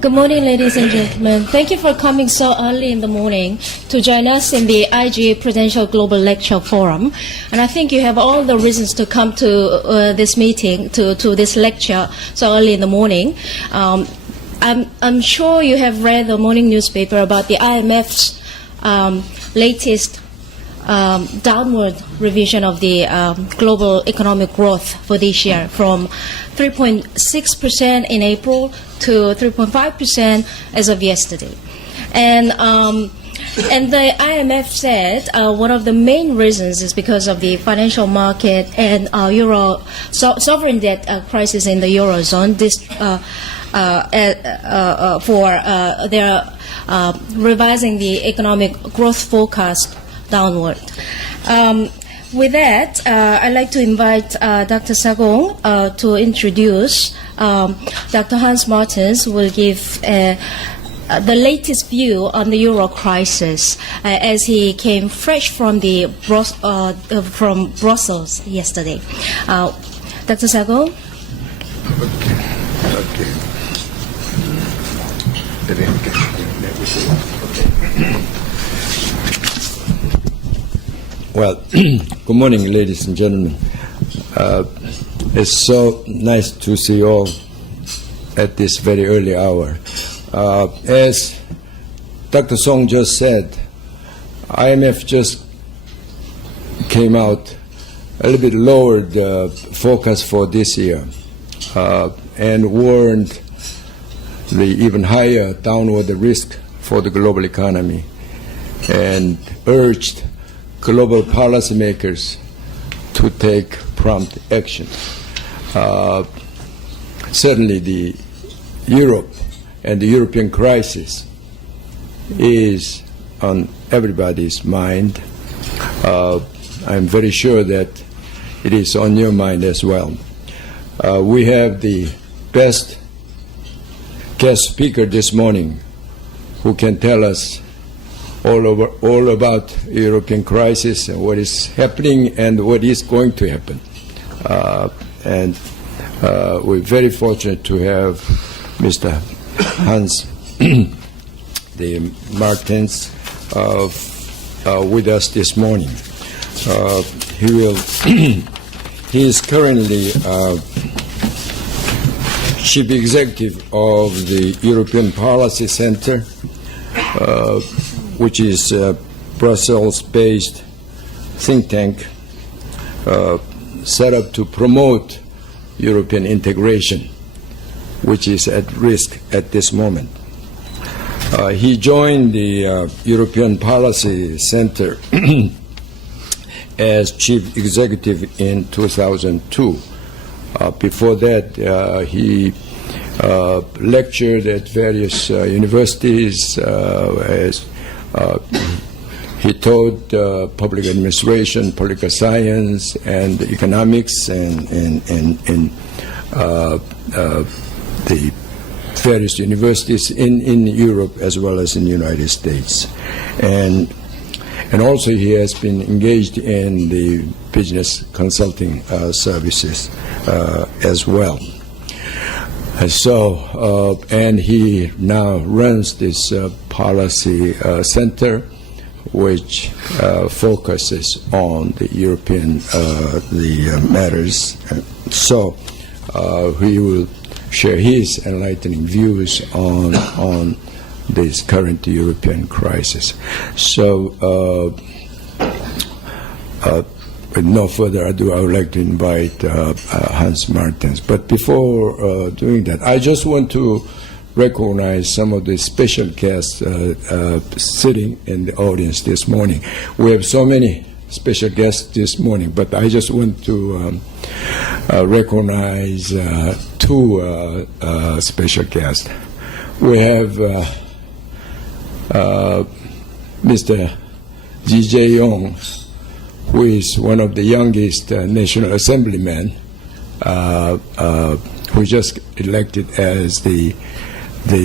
Good morning, ladies and gentlemen. Thank you for coming so early in the morning to join us in the IGA Prudential Global Lecture Forum. And I think you have all the reasons to come to this meeting, to this lecture so early in the morning. I'm sure you have read the morning newspaper about the IMF's latest downward revision of the global economic growth for this year from 3.6% in April to 3.5% as of yesterday. And the IMF said one of the main reasons is because of the financial market and sovereign debt crisis in the Eurozone. They're revising the economic growth forecast downward. With that, I'd like to invite Dr. Sagong to introduce Dr. Hans Martens, who will give the latest view on the Euro crisis as he came fresh from from Brussels yesterday. Dr. Sagong? Well, good morning, ladies and gentlemen. It's so nice to see you all at this very early hour. As Dr. Song just said, IMF just came out a little bit lowered the forecast for this year and warned the even higher downward risk for the global economy and urged global policymakers to take prompt action. Certainly the Europe and the European crisis is on everybody's mind. I'm very sure that it is on your mind as well. We have the best guest speaker this morning who can tell us all about European crisis and what is happening and what is going to happen. And we're very fortunate to have Mr. Hans the Martens with us this morning. He is currently Chief Executive of the European Policy Center, which is a Brussels-based think tank set up to promote European integration, which is at risk at this moment. He joined the European Policy Center as Chief Executive in 2002. Before that, he lectured at various universities. He taught public administration, political science, and economics, and the various universities in Europe as well as in the United States. And also he has been engaged in the business consulting services as well. And he now runs this policy center, which focuses on the European matters. So he will share his enlightening views on this current European crisis. So with no further ado, I would like to invite Hans Martens. But before doing that, I just want to recognize some of the special guests sitting in the audience this morning. We have so many special guests this morning, but I just want to recognize two special guests. We have Mr. G.J. Yong, who is one of the youngest National Assemblymen, who just elected as the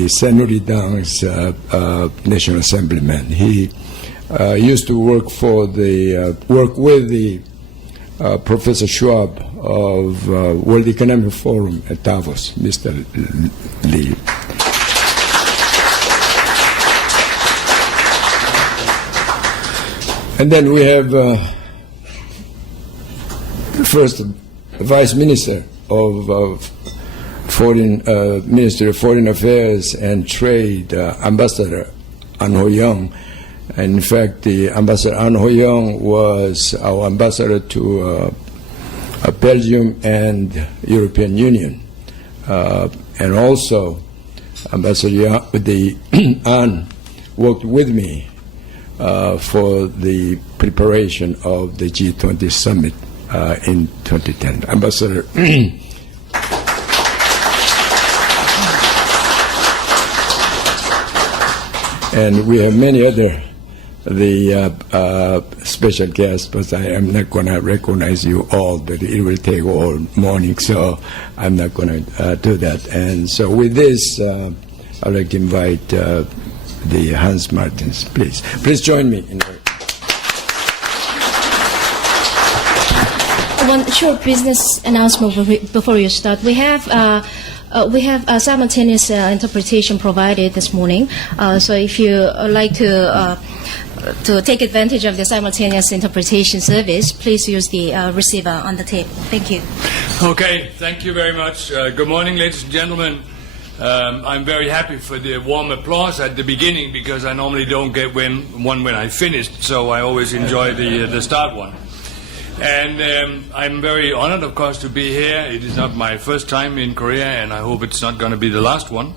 Saint-Louis-Dang's National Assemblyman. He used to work with the Professor Schwab of World Economic Forum at Davos, Mr. Lee. And then we have first Vice Minister of Foreign Ministry of Foreign Affairs and Trade, Ambassador An Ho-young. And in fact, the Ambassador An Ho-young was our ambassador to Belgium and European Union. And also, Ambassador An worked with me for the preparation of the G20 summit in 2010. Ambassador, and we have many other special guests, but I am not going to recognize you all, but it will take all morning, so I'm not going to do that. And so with this, I'd like to invite the Hans Martens, please. Please join me in one short business announcement before you start. We have simultaneous interpretation provided this morning. So if you like to take advantage of the simultaneous interpretation service, please use the receiver on the table. Thank you. Okay, thank you very much. Good morning, ladies and gentlemen. I'm very happy for the warm applause at the beginning because I normally don't get one when I finished, so I always enjoy the start one. And I'm very honored, of course, to be here. It is not my first time in Korea, and I hope it's not going to be the last one.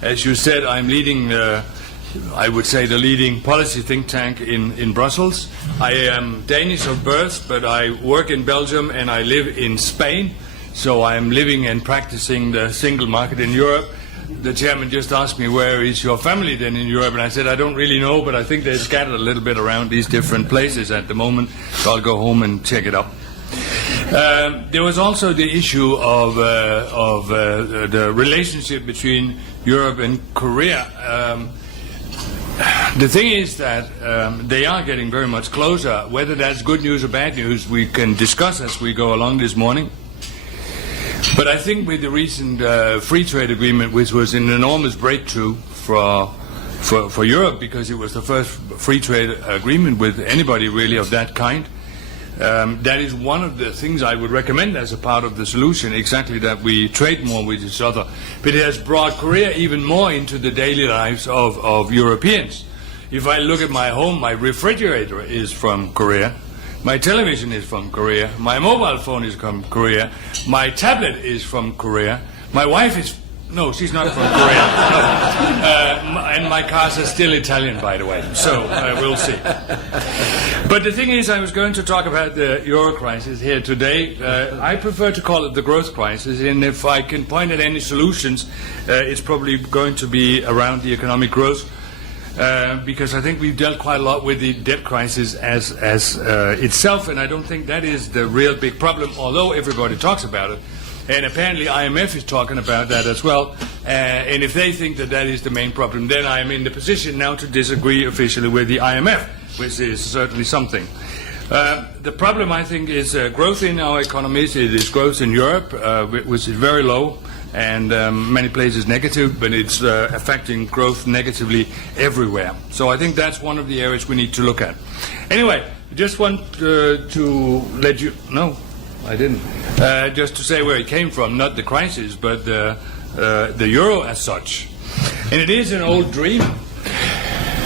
As you said, I'm leading, I would say, the leading policy think tank in Brussels. I am Danish of birth, but I work in Belgium and I live in Spain. So I am living and practicing the single market in Europe. The chairman just asked me, where is your family then in Europe? And I said, I don't really know, but I think they're scattered a little bit around these different places at the moment. So I'll go home and check it up. There was also the issue of the relationship between Europe and Korea. The thing is that they are getting very much closer. Whether that's good news or bad news, we can discuss as we go along this morning. But I think with the recent free trade agreement, which was an enormous breakthrough for Europe, because it was the first free trade agreement with anybody really of that kind, that is one of the things I would recommend as a part of the solution, exactly that we trade more with each other. But it has brought Korea even more into the daily lives of Europeans. If I look at my home, my refrigerator is from Korea. My television is from Korea. My mobile phone is from Korea. My tablet is from Korea. My wife is... No, she's not from Korea. And my cars are still Italian, by the way. So we'll see. But the thing is, I was going to talk about the euro crisis here today. I prefer to call it the growth crisis. And if I can point at any solutions, it's probably going to be around the economic growth. Because I think we've dealt quite a lot with the debt crisis as itself, and I don't think that is the real big problem, although everybody talks about it. And apparently IMF is talking about that as well. And if they think that that is the main problem, then I am in the position now to disagree officially with the IMF, which is certainly something. The problem, I think, is growth in our economies. It is growth in Europe, which is very low. And many places negative, but it's affecting growth negatively everywhere. So I think that's one of the areas we need to look at. Anyway, just want to let you... No, I didn't. Just to say where it came from, not the crisis, but the euro as such. And it is an old dream.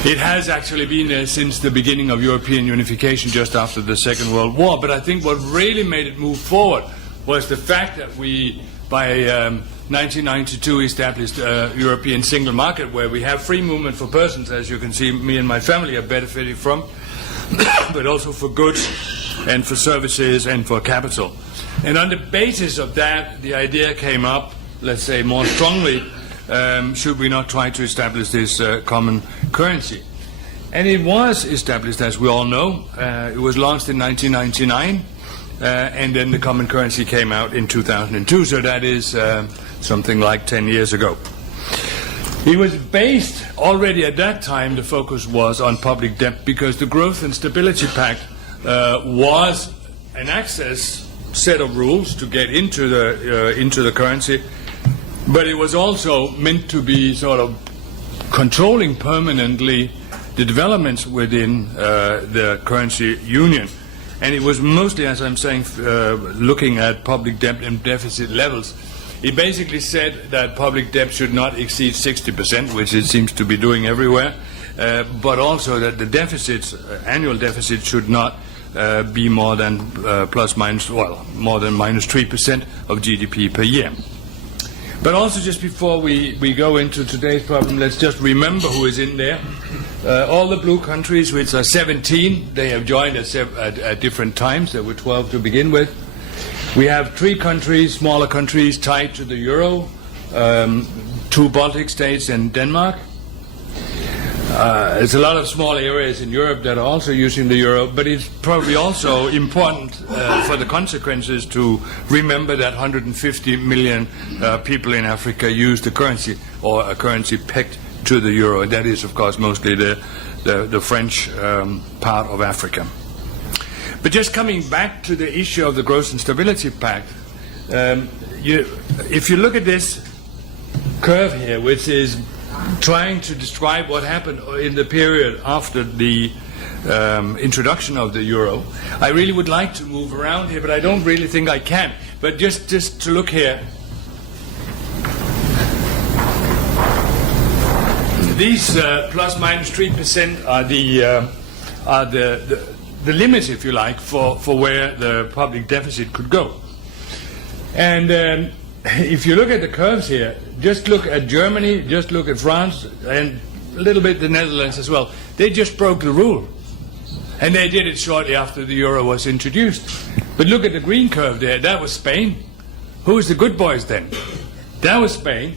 It has actually been since the beginning of European unification just after the Second World War. But I think what really made it move forward was the fact that we, by 1992, established a European single market where we have free movement for persons, as you can see me and my family are benefiting from, but also for goods and for services and for capital. And on the basis of that, the idea came up, let's say more strongly, should we not try to establish this common currency? And it was established, as we all know. It was launched in 1999. And then the common currency came out in 2002, so that is something like 10 years ago. It was based already at that time, the focus was on public debt, because the Growth and Stability Pact was an access set of rules to get into the currency, but it was also meant to be sort of controlling permanently the developments within the currency union. And it was mostly, as I'm saying, looking at public debt and deficit levels. It basically said that public debt should not exceed 60%, which it seems to be doing everywhere, but also that the deficits, annual deficit, should not be more than more than minus 3% of GDP per year. But also, just before we go into today's problem, let's just remember who is in there. All the blue countries, which are 17, they have joined at different times. There were 12 to begin with. We have 3 countries, smaller countries, tied to the euro, 2 Baltic states and Denmark. There's a lot of small areas in Europe that are also using the euro, but it's probably also important for the consequences to remember that 150 million people in Africa use the currency, or a currency pegged to the euro. That is, of course, mostly the French part of Africa. But just coming back to the issue of the Growth and Stability Pact, if you look at this curve here, which is trying to describe what happened in the period after the introduction of the euro, I really would like to move around here, but I don't really think I can. But just to look here, these plus minus 3% are the limits, if you like, for where the public deficit could go. And if you look at the curves here, just look at Germany, just look at France, and a little bit the Netherlands as well. They just broke the rule. And they did it shortly after the euro was introduced. But look at the green curve there. That was Spain. Who was the good boys then? That was Spain.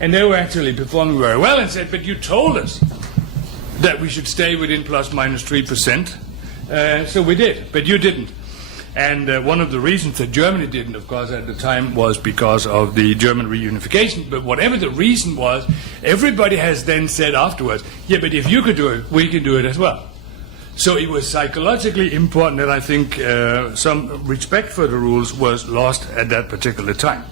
And they were actually performing very well and said, but you told us that we should stay within plus minus 3%. So we did, but you didn't. And one of the reasons that Germany didn't, of course, at the time was because of the German reunification. But whatever the reason was, everybody has then said afterwards, yeah, but if you could do it, we can do it as well. So it was psychologically important that I think some respect for the rules was lost at that particular time.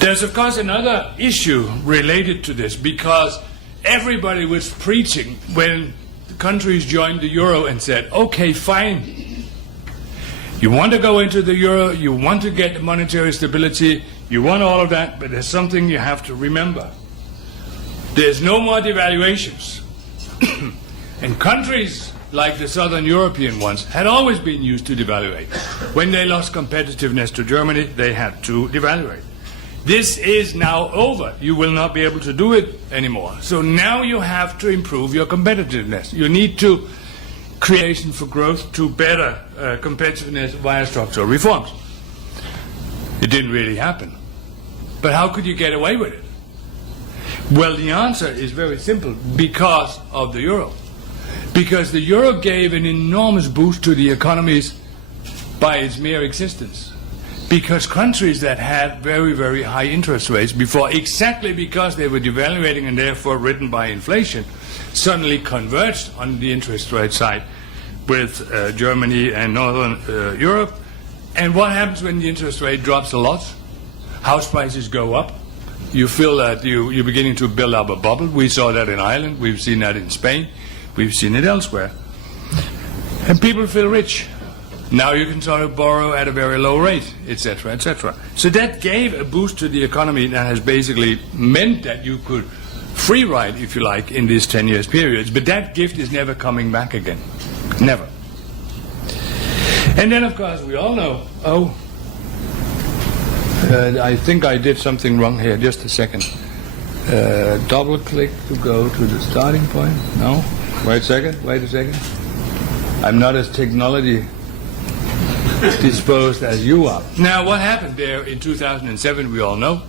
There's, of course, another issue related to this, because everybody was preaching when countries joined the euro and said, okay, fine, you want to go into the euro, you want to get monetary stability, you want all of that, but there's something you have to remember. There's no more devaluations. And countries like the southern European ones had always been used to devaluate. When they lost competitiveness to Germany, they had to devaluate. This is now over. You will not be able to do it anymore. So now you have to improve your competitiveness. You need to create for growth to better competitiveness via structural reforms. It didn't really happen. But how could you get away with it? Well, the answer is very simple. Because of the euro. Because the euro gave an enormous boost to the economies by its mere existence. Because countries that had very, very high interest rates before, exactly because they were devaluating and therefore ridden by inflation, suddenly converged on the interest rate side with Germany and Northern Europe. And what happens when the interest rate drops a lot? House prices go up. You feel that you're beginning to build up a bubble. We saw that in Ireland. We've seen that in Spain. We've seen it elsewhere. And people feel rich. Now you can sort of borrow at a very low rate, etc., etc. So that gave a boost to the economy that has basically meant that you could free ride, if you like, in these 10 years periods. But that gift is never coming back again. Never. And then, of course, we all know, I think I did something wrong here. Just a second. Double click to go to the starting point. No? Wait a second. I'm not as technology disposed as you are. Now, what happened there in 2007, we all know,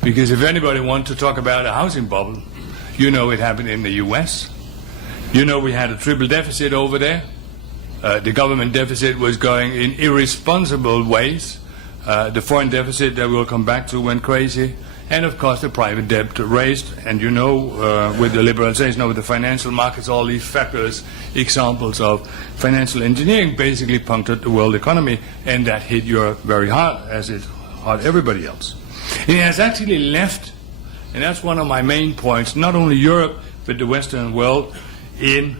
because if anybody wants to talk about a housing bubble, you know it happened in the US. You know we had a triple deficit over there. The government deficit was going in irresponsible ways. The foreign deficit that we'll come back to went crazy. And, of course, the private debt raised. And you know, with the liberalization of the financial markets, all these fabulous examples of financial engineering basically punctured the world economy. And that hit Europe very hard, as it hurt everybody else. It has actually left, and that's one of my main points, not only Europe, with the Western world in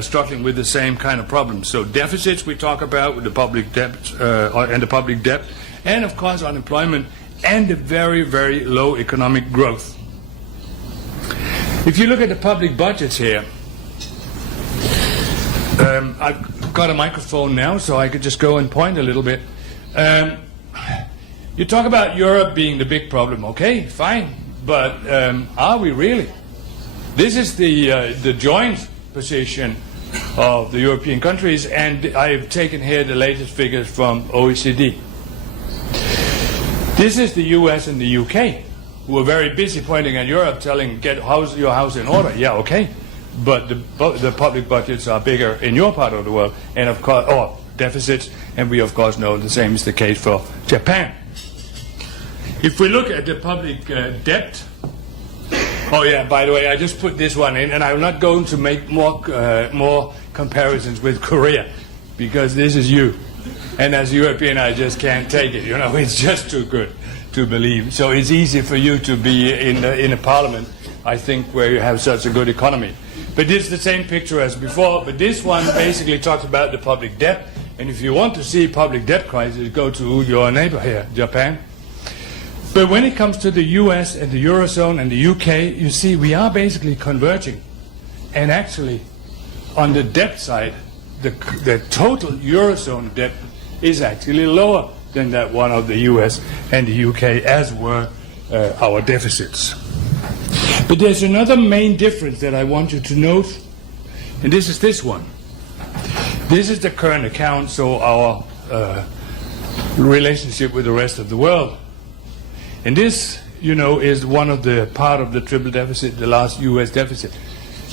struggling with the same kind of problems. So deficits we talk about with the public debt and the public debt, and of course unemployment and the very, very low economic growth. If you look at the public budgets here, I've got a microphone now, so I could just go and point a little bit. You talk about Europe being the big problem, okay, fine, but are we really? This is the joint position of the European countries, and I've taken here the latest figures from OECD. This is the US and the UK, who are very busy pointing at Europe, telling, get your house in order. Yeah, okay. But the public budgets are bigger in your part of the world, and of course, or deficits, and we of course know the same is the case for Japan. If we look at the public debt, oh yeah, by the way, I just put this one in, and I'm not going to make more comparisons with Korea, because this is you. And as a European, I just can't take it. You know, it's just too good to believe. So it's easy for you to be in a parliament, I think, where you have such a good economy. But this is the same picture as before, but this one basically talks about the public debt. And if you want to see public debt crisis, go to your neighbor here, Japan. But when it comes to the US and the Eurozone and the UK, you see we are basically converging. And actually, on the debt side, the total Eurozone debt is actually lower than that one of the US and the UK, as were our deficits. But there's another main difference that I want you to note, and this is this one. This is the current account, so our relationship with the rest of the world. And this, you know, is one of the part of the triple deficit, the last US deficit.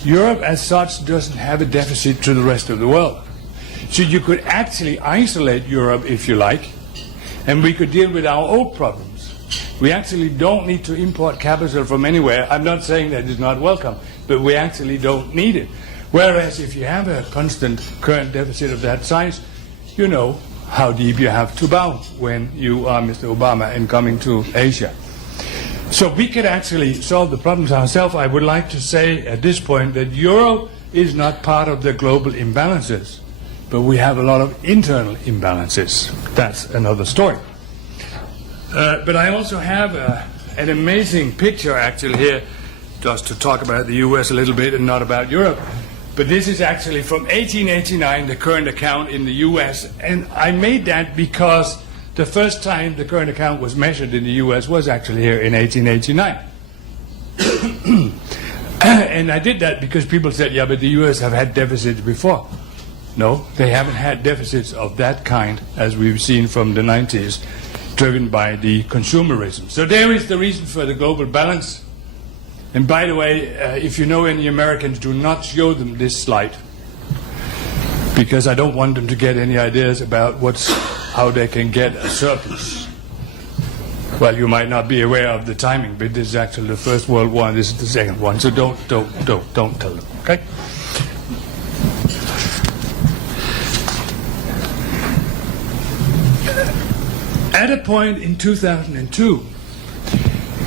Europe as such doesn't have a deficit to the rest of the world. So you could actually isolate Europe if you like, and we could deal with our own problems. We actually don't need to import capital from anywhere. I'm not saying that it's not welcome, but we actually don't need it. Whereas if you have a constant current deficit of that size, you know how deep you have to bow when you are Mr. Obama and coming to Asia. So we could actually solve the problems ourselves. I would like to say at this point that Euro is not part of the global imbalances, but we have a lot of internal imbalances. That's another story. But I also have an amazing picture actually here, just to talk about the US a little bit and not about Europe. But this is actually from 1889, the current account in the US. And I made that because the first time the current account was measured in the US was actually here in 1889. And I did that because people said, yeah, but the US have had deficits before. No, they haven't had deficits of that kind as we've seen from the 90s, driven by the consumerism. So there is the reason for the global balance. And by the way, if you know any Americans, do not show them this slide, because I don't want them to get any ideas about how they can get a surplus. Well, you might not be aware of the timing, but this is actually the First World War, and this is the second one. So don't tell them, okay? At a point in 2002,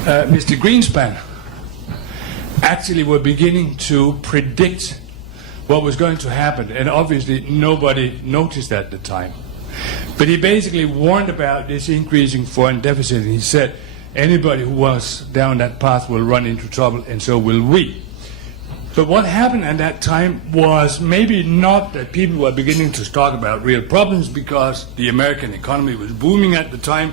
Mr. Greenspan actually were beginning to predict what was going to happen, and obviously nobody noticed at the time. But he basically warned about this increasing foreign deficit, and he said anybody who was down that path will run into trouble, and so will we. But what happened at that time was maybe not that people were beginning to talk about real problems, because the American economy was booming at the time,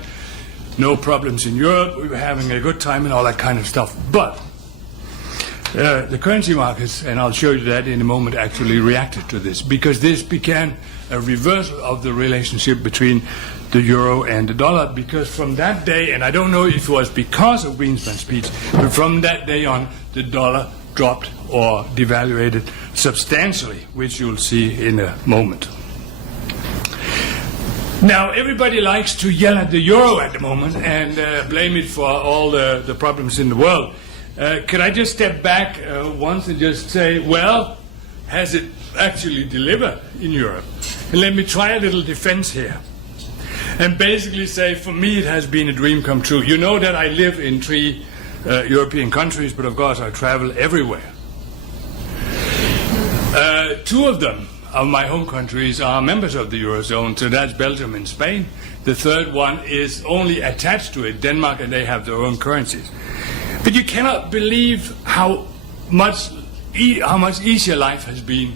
no problems in Europe, we were having a good time and all that kind of stuff. But the currency markets, and I'll show you that in a moment, actually reacted to this, because this began a reversal of the relationship between the euro and the dollar, because from that day, and I don't know if it was because of Greenspan's speech, but from that day on, the dollar dropped or devaluated substantially, which you'll see in a moment. Now, everybody likes to yell at the euro at the moment and blame it for all the problems in the world. Could I just step back once and just say, well, has it actually delivered in Europe? And let me try a little defense here. And basically say, for me, it has been a dream come true. You know that I live in 3 European countries, but of course I travel everywhere. Two of them, of my home countries, are members of the Eurozone, so that's Belgium and Spain. The third one is only attached to it, Denmark, and they have their own currencies. But you cannot believe how much easier life has been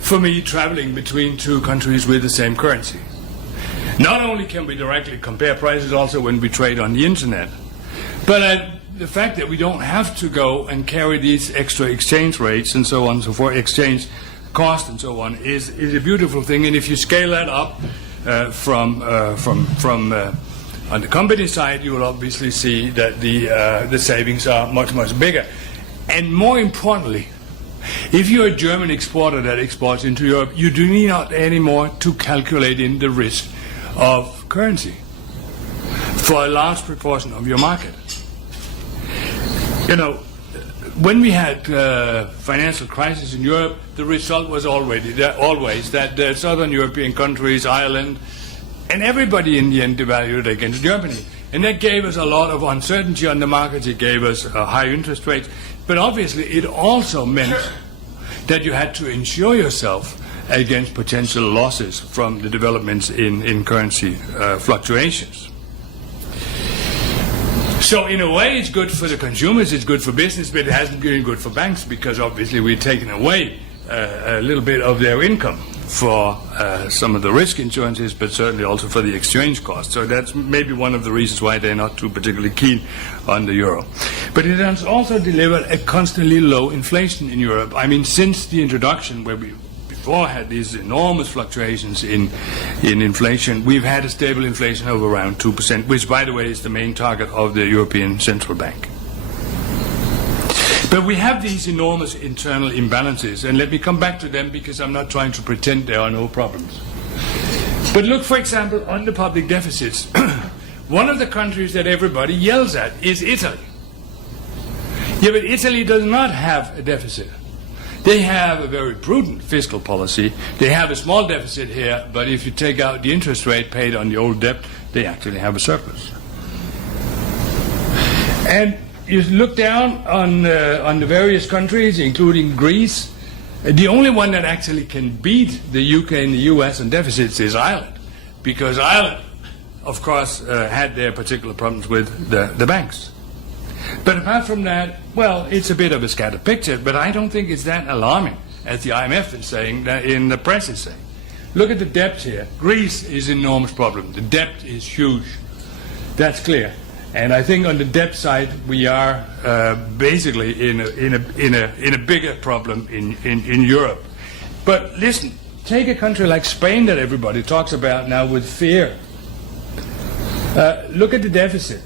for me traveling between two countries with the same currency. Not only can we directly compare prices also when we trade on the internet, but the fact that we don't have to go and carry these extra exchange rates and so on and so forth, exchange cost and so on, is a beautiful thing. And if you scale that up from on the company side, you will obviously see that the savings are much, much bigger. And more importantly, if you're a German exporter that exports into Europe, you do not anymore to calculate in the risk of currency for a large proportion of your market. You know, when we had financial crisis in Europe, the result was always that the southern European countries, Ireland, and everybody in the end devalued against Germany. And that gave us a lot of uncertainty on the markets. It gave us high interest rates. But obviously it also meant that you had to insure yourself against potential losses from the developments in currency fluctuations. So in a way it's good for the consumers, it's good for business, but it hasn't been good for banks because obviously we've taken away a little bit of their income for some of the risk insurances, but certainly also for the exchange cost. So that's maybe one of the reasons why they're not too particularly keen on the euro. But it has also delivered a constantly low inflation in Europe. I mean, since the introduction, where we before had these enormous fluctuations in inflation, we've had a stable inflation of around 2%, which, by the way, is the main target of the European Central Bank. But we have these enormous internal imbalances, and let me come back to them because I'm not trying to pretend there are no problems. But look, for example, on the public deficits. One of the countries that everybody yells at is Italy. Yeah, but Italy does not have a deficit. They have a very prudent fiscal policy. They have a small deficit here, but if you take out the interest rate paid on the old debt, they actually have a surplus. And you look down on the various countries, including Greece. The only one that actually can beat the UK and the US on deficits is Ireland, because Ireland, of course, had their particular problems with the banks. But apart from that, well, it's a bit of a scattered picture, but I don't think it's that alarming, as the IMF is saying, that in the press is saying. Look at the debt here. Greece is an enormous problem. The debt is huge. That's clear. And I think on the debt side, we are basically in a bigger problem in Europe. But listen, take a country like Spain that everybody talks about now with fear. Look at the deficit.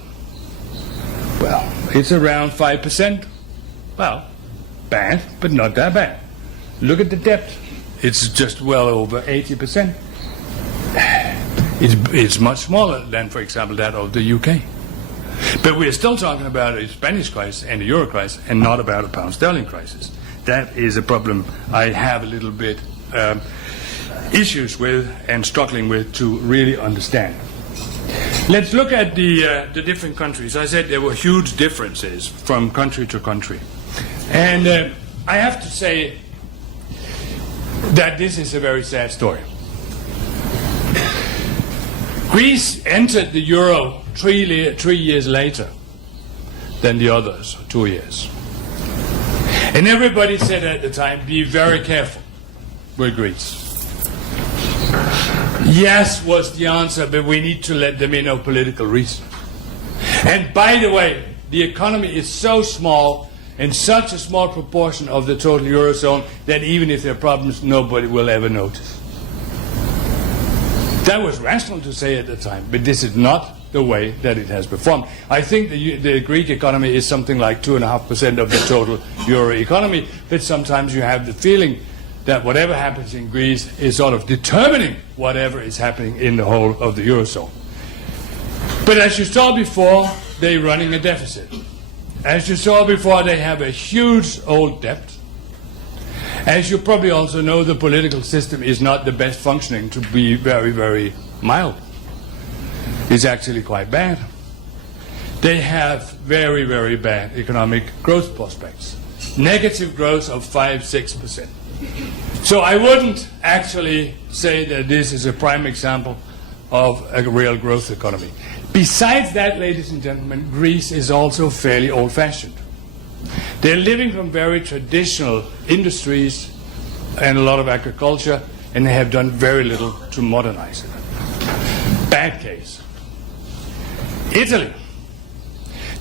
Well, it's around 5%. Well, bad, but not that bad. Look at the debt. It's just well over 80%. It's much smaller than, for example, that of the UK. But we're still talking about a Spanish crisis and a euro crisis and not about a pound sterling crisis. That is a problem I have a little bit issues with and struggling with to really understand. Let's look at the different countries. I said there were huge differences from country to country. And I have to say that this is a very sad story. Greece entered the euro 3 years later than the others, 2 years. And everybody said at the time, be very careful with Greece. Yes was the answer, but we need to let them in of political reason. And by the way, the economy is so small and such a small proportion of the total Eurozone that even if there are problems, nobody will ever notice. That was rational to say at the time, but this is not the way that it has performed. I think the Greek economy is something like 2.5% of the total euro economy, but sometimes you have the feeling that whatever happens in Greece is sort of determining whatever is happening in the whole of the Eurozone. But as you saw before, they're running a deficit. As you saw before, they have a huge old debt. As you probably also know, the political system is not the best functioning, to be very, very mild. It's actually quite bad. They have very, very bad economic growth prospects. Negative growth of 5-6%. So I wouldn't actually say that this is a prime example of a real growth economy. Besides that, ladies and gentlemen, Greece is also fairly old-fashioned. They're living from very traditional industries and a lot of agriculture, and they have done very little to modernize it. Bad case. Italy.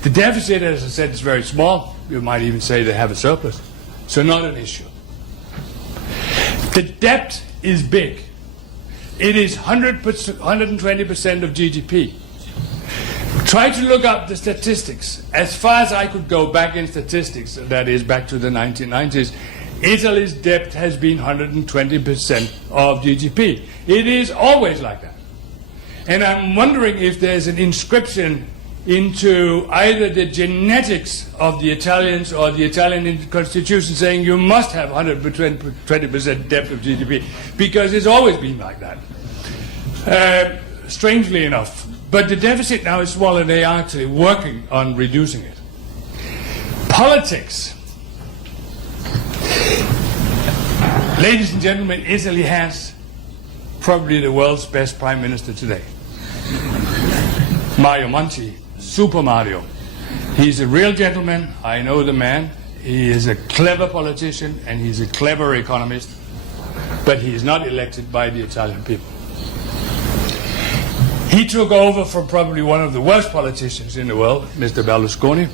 The deficit, as I said, is very small. You might even say they have a surplus. So not an issue. The debt is big. It is 120% of GDP. Try to look up the statistics. As far as I could go back in statistics, that is back to the 1990s, Italy's debt has been 120% of GDP. It is always like that. And I'm wondering if there's an inscription into either the genetics of the Italians or the Italian constitution saying you must have 120% debt of GDP, because it's always been like that. Strangely enough. But the deficit now is small, and they are actually working on reducing it. Politics. Ladies and gentlemen, Italy has probably the world's best prime minister today. Mario Monti, Super Mario. He's a real gentleman. I know the man. He is a clever politician and he's a clever economist, but he is not elected by the Italian people. He took over from probably one of the worst politicians in the world, Mr. Berlusconi,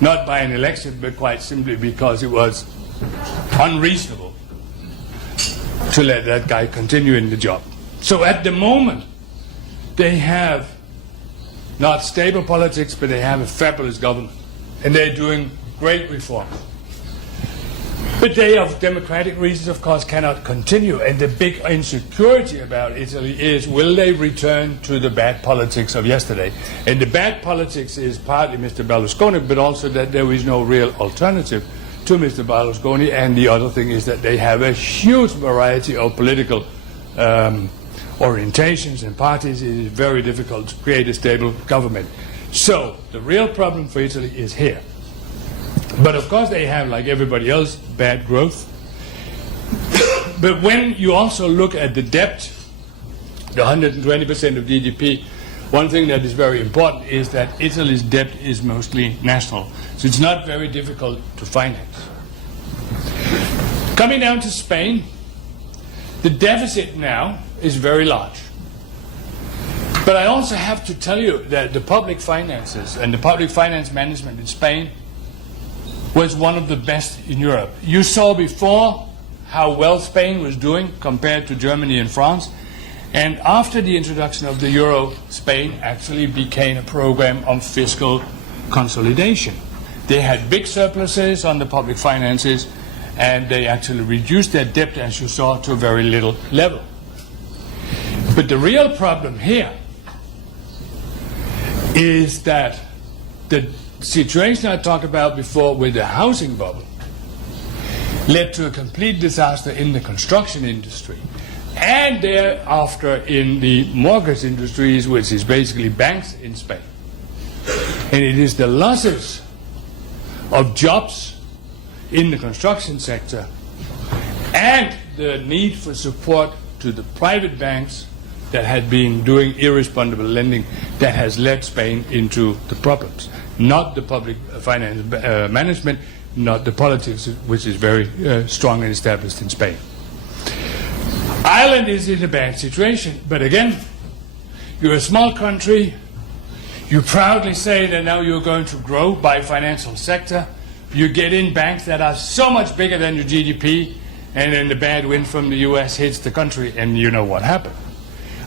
not by an election, but quite simply because it was unreasonable to let that guy continue in the job. So at the moment, they have not stable politics, but they have a fabulous government. And they're doing great reform. But they, of democratic reasons, of course, cannot continue. And the big insecurity about Italy is, will they return to the bad politics of yesterday? And the bad politics is partly Mr. Berlusconi, but also that there is no real alternative to Mr. Berlusconi. And the other thing is that they have a huge variety of political orientations and parties. It is very difficult to create a stable government. So the real problem for Italy is here. But of course they have, like everybody else, bad growth. But when you also look at the debt, the 120% of GDP, one thing that is very important is that Italy's debt is mostly national. So it's not very difficult to finance. Coming down to Spain, the deficit now is very large. But I also have to tell you that the public finances and the public finance management in Spain was one of the best in Europe. You saw before how well Spain was doing compared to Germany and France. And after the introduction of the euro, Spain actually became a program of fiscal consolidation. They had big surpluses on the public finances, and they actually reduced their debt, as you saw, to a very little level. But the real problem here is that the situation I talked about before with the housing bubble led to a complete disaster in the construction industry, and thereafter in the mortgage industries, which is basically banks in Spain. And it is the losses of jobs in the construction sector and the need for support to the private banks that had been doing irresponsible lending that has led Spain into the problems. Not the public finance management, not the politics, which is very strong and established in Spain. Ireland is in a bad situation, but again, you're a small country. You proudly say that now you're going to grow by financial sector. You get in banks that are so much bigger than your GDP, and then the bad wind from the US hits the country, and you know what happened.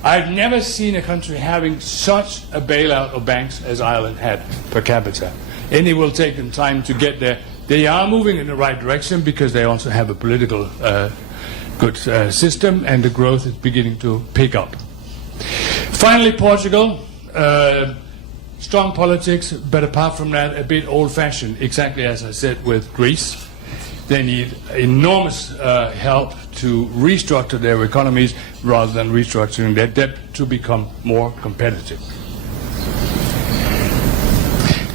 I've never seen a country having such a bailout of banks as Ireland had per capita. And it will take them time to get there. They are moving in the right direction because they also have a political good system, and the growth is beginning to pick up. Finally, Portugal. Strong politics, but apart from that, a bit old-fashioned, exactly as I said with Greece. They need enormous help to restructure their economies rather than restructuring their debt to become more competitive.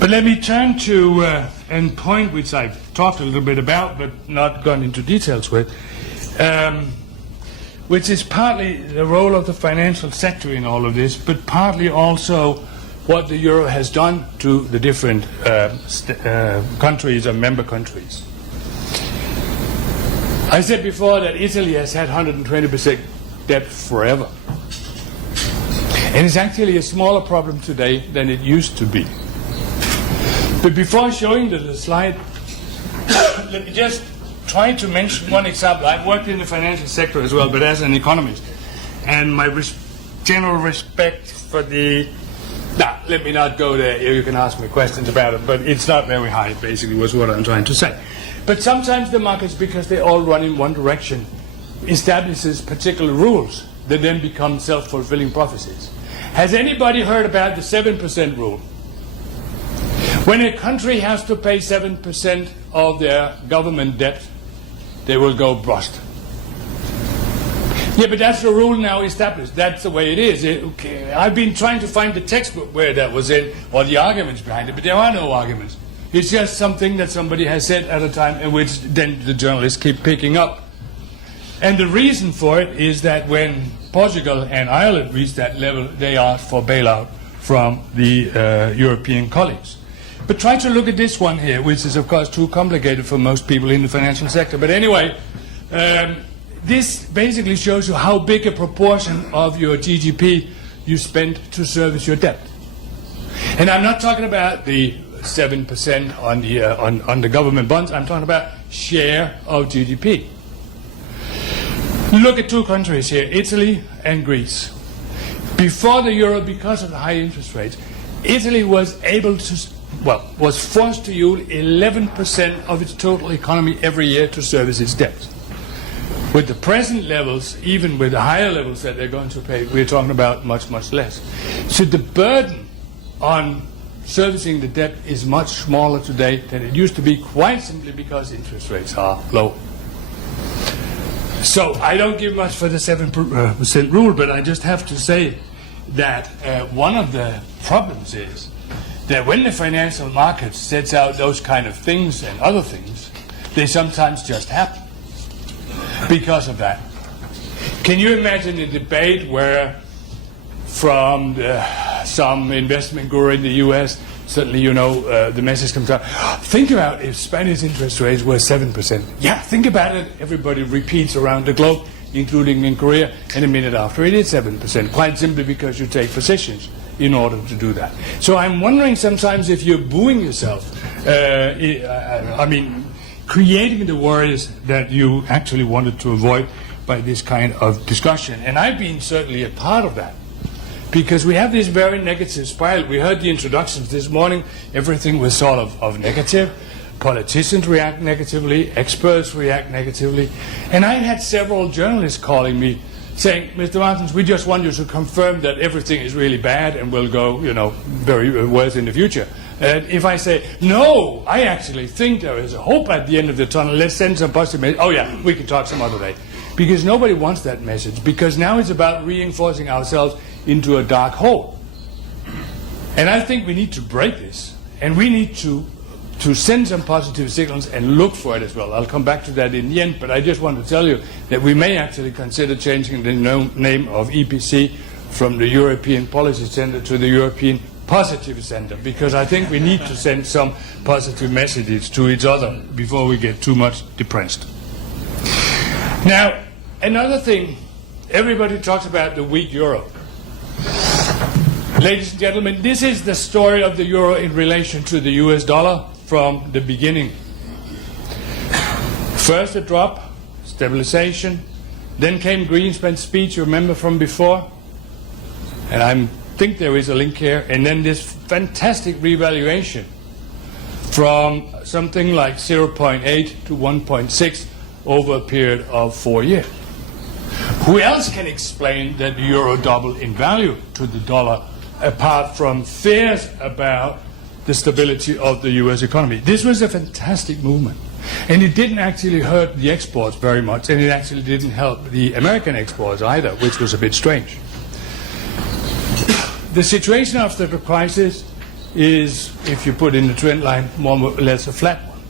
But let me turn to a point which I've talked a little bit about but not gone into details with, which is partly the role of the financial sector in all of this, but partly also what the euro has done to the different countries or member countries. I said before that Italy has had 120% debt forever. And it's actually a smaller problem today than it used to be. But before showing the slide, let me just try to mention one example. I've worked in the financial sector as well, but as an economist. And my general respect for the... let me not go there. You can ask me questions about it, but it's not very high, basically, was what I'm trying to say. But sometimes the markets, because they all run in one direction, establishes particular rules that then become self-fulfilling prophecies. Has anybody heard about the 7% rule? When a country has to pay 7% of their government debt, they will go bust. Yeah, but that's the rule now established. That's the way it is. I've been trying to find the textbook where that was in, or the arguments behind it, but there are no arguments. It's just something that somebody has said at a time, and which then the journalists keep picking up. And the reason for it is that when Portugal and Ireland reached that level, they asked for bailout from the European colleagues. But try to look at this one here, which is, of course, too complicated for most people in the financial sector. But anyway, this basically shows you how big a proportion of your GDP you spend to service your debt. And I'm not talking about the 7% on the government bonds. I'm talking about share of GDP. Look at two countries here, Italy and Greece. Before the euro, because of the high interest rates, Italy was forced to use 11% of its total economy every year to service its debt. With the present levels, even with the higher levels that they're going to pay, we're talking about much, much less. So the burden on servicing the debt is much smaller today than it used to be, quite simply because interest rates are low. So I don't give much for the 7% rule, but I just have to say that one of the problems is that when the financial market sets out those kind of things and other things, they sometimes just happen because of that. Can you imagine a debate where from some investment guru in the U.S., suddenly, the message comes out, think about if Spanish interest rates were 7%. Yeah, think about it. Everybody repeats around the globe, including in Korea, and a minute after it is 7%, quite simply because you take positions in order to do that. So I'm wondering sometimes if you're booing yourself, creating the worries that you actually wanted to avoid by this kind of discussion. And I've been certainly a part of that, because we have this very negative spiral. We heard the introductions this morning. Everything was sort of negative. Politicians react negatively. Experts react negatively. And I had several journalists calling me saying, Mr. Martens, we just want you to confirm that everything is really bad and will go, very worse in the future. And if I say, no, I actually think there is a hope at the end of the tunnel, let's send some positive message. Oh, yeah, we can talk some other day. Because nobody wants that message. Because now it's about reinforcing ourselves into a dark hole. And I think we need to break this. And we need to send some positive signals and look for it as well. I'll come back to that in the end, but I just want to tell you that we may actually consider changing the name of EPC from the European Policy Center to the European Positive Center, because I think we need to send some positive messages to each other before we get too much depressed. Now, another thing, everybody talks about the weak euro. Ladies and gentlemen, this is the story of the euro in relation to the US dollar from the beginning. First a drop, stabilization, then came Greenspan's speech, you remember from before, and I think there is a link here, and then this fantastic revaluation from something like 0.8 to 1.6 over a period of 4 years. Who else can explain that the euro doubled in value to the dollar apart from fears about the stability of the US economy? This was a fantastic movement. And it didn't actually hurt the exports very much, and it actually didn't help the American exports either, which was a bit strange. The situation after the crisis is, if you put in the trend line, more or less a flat one.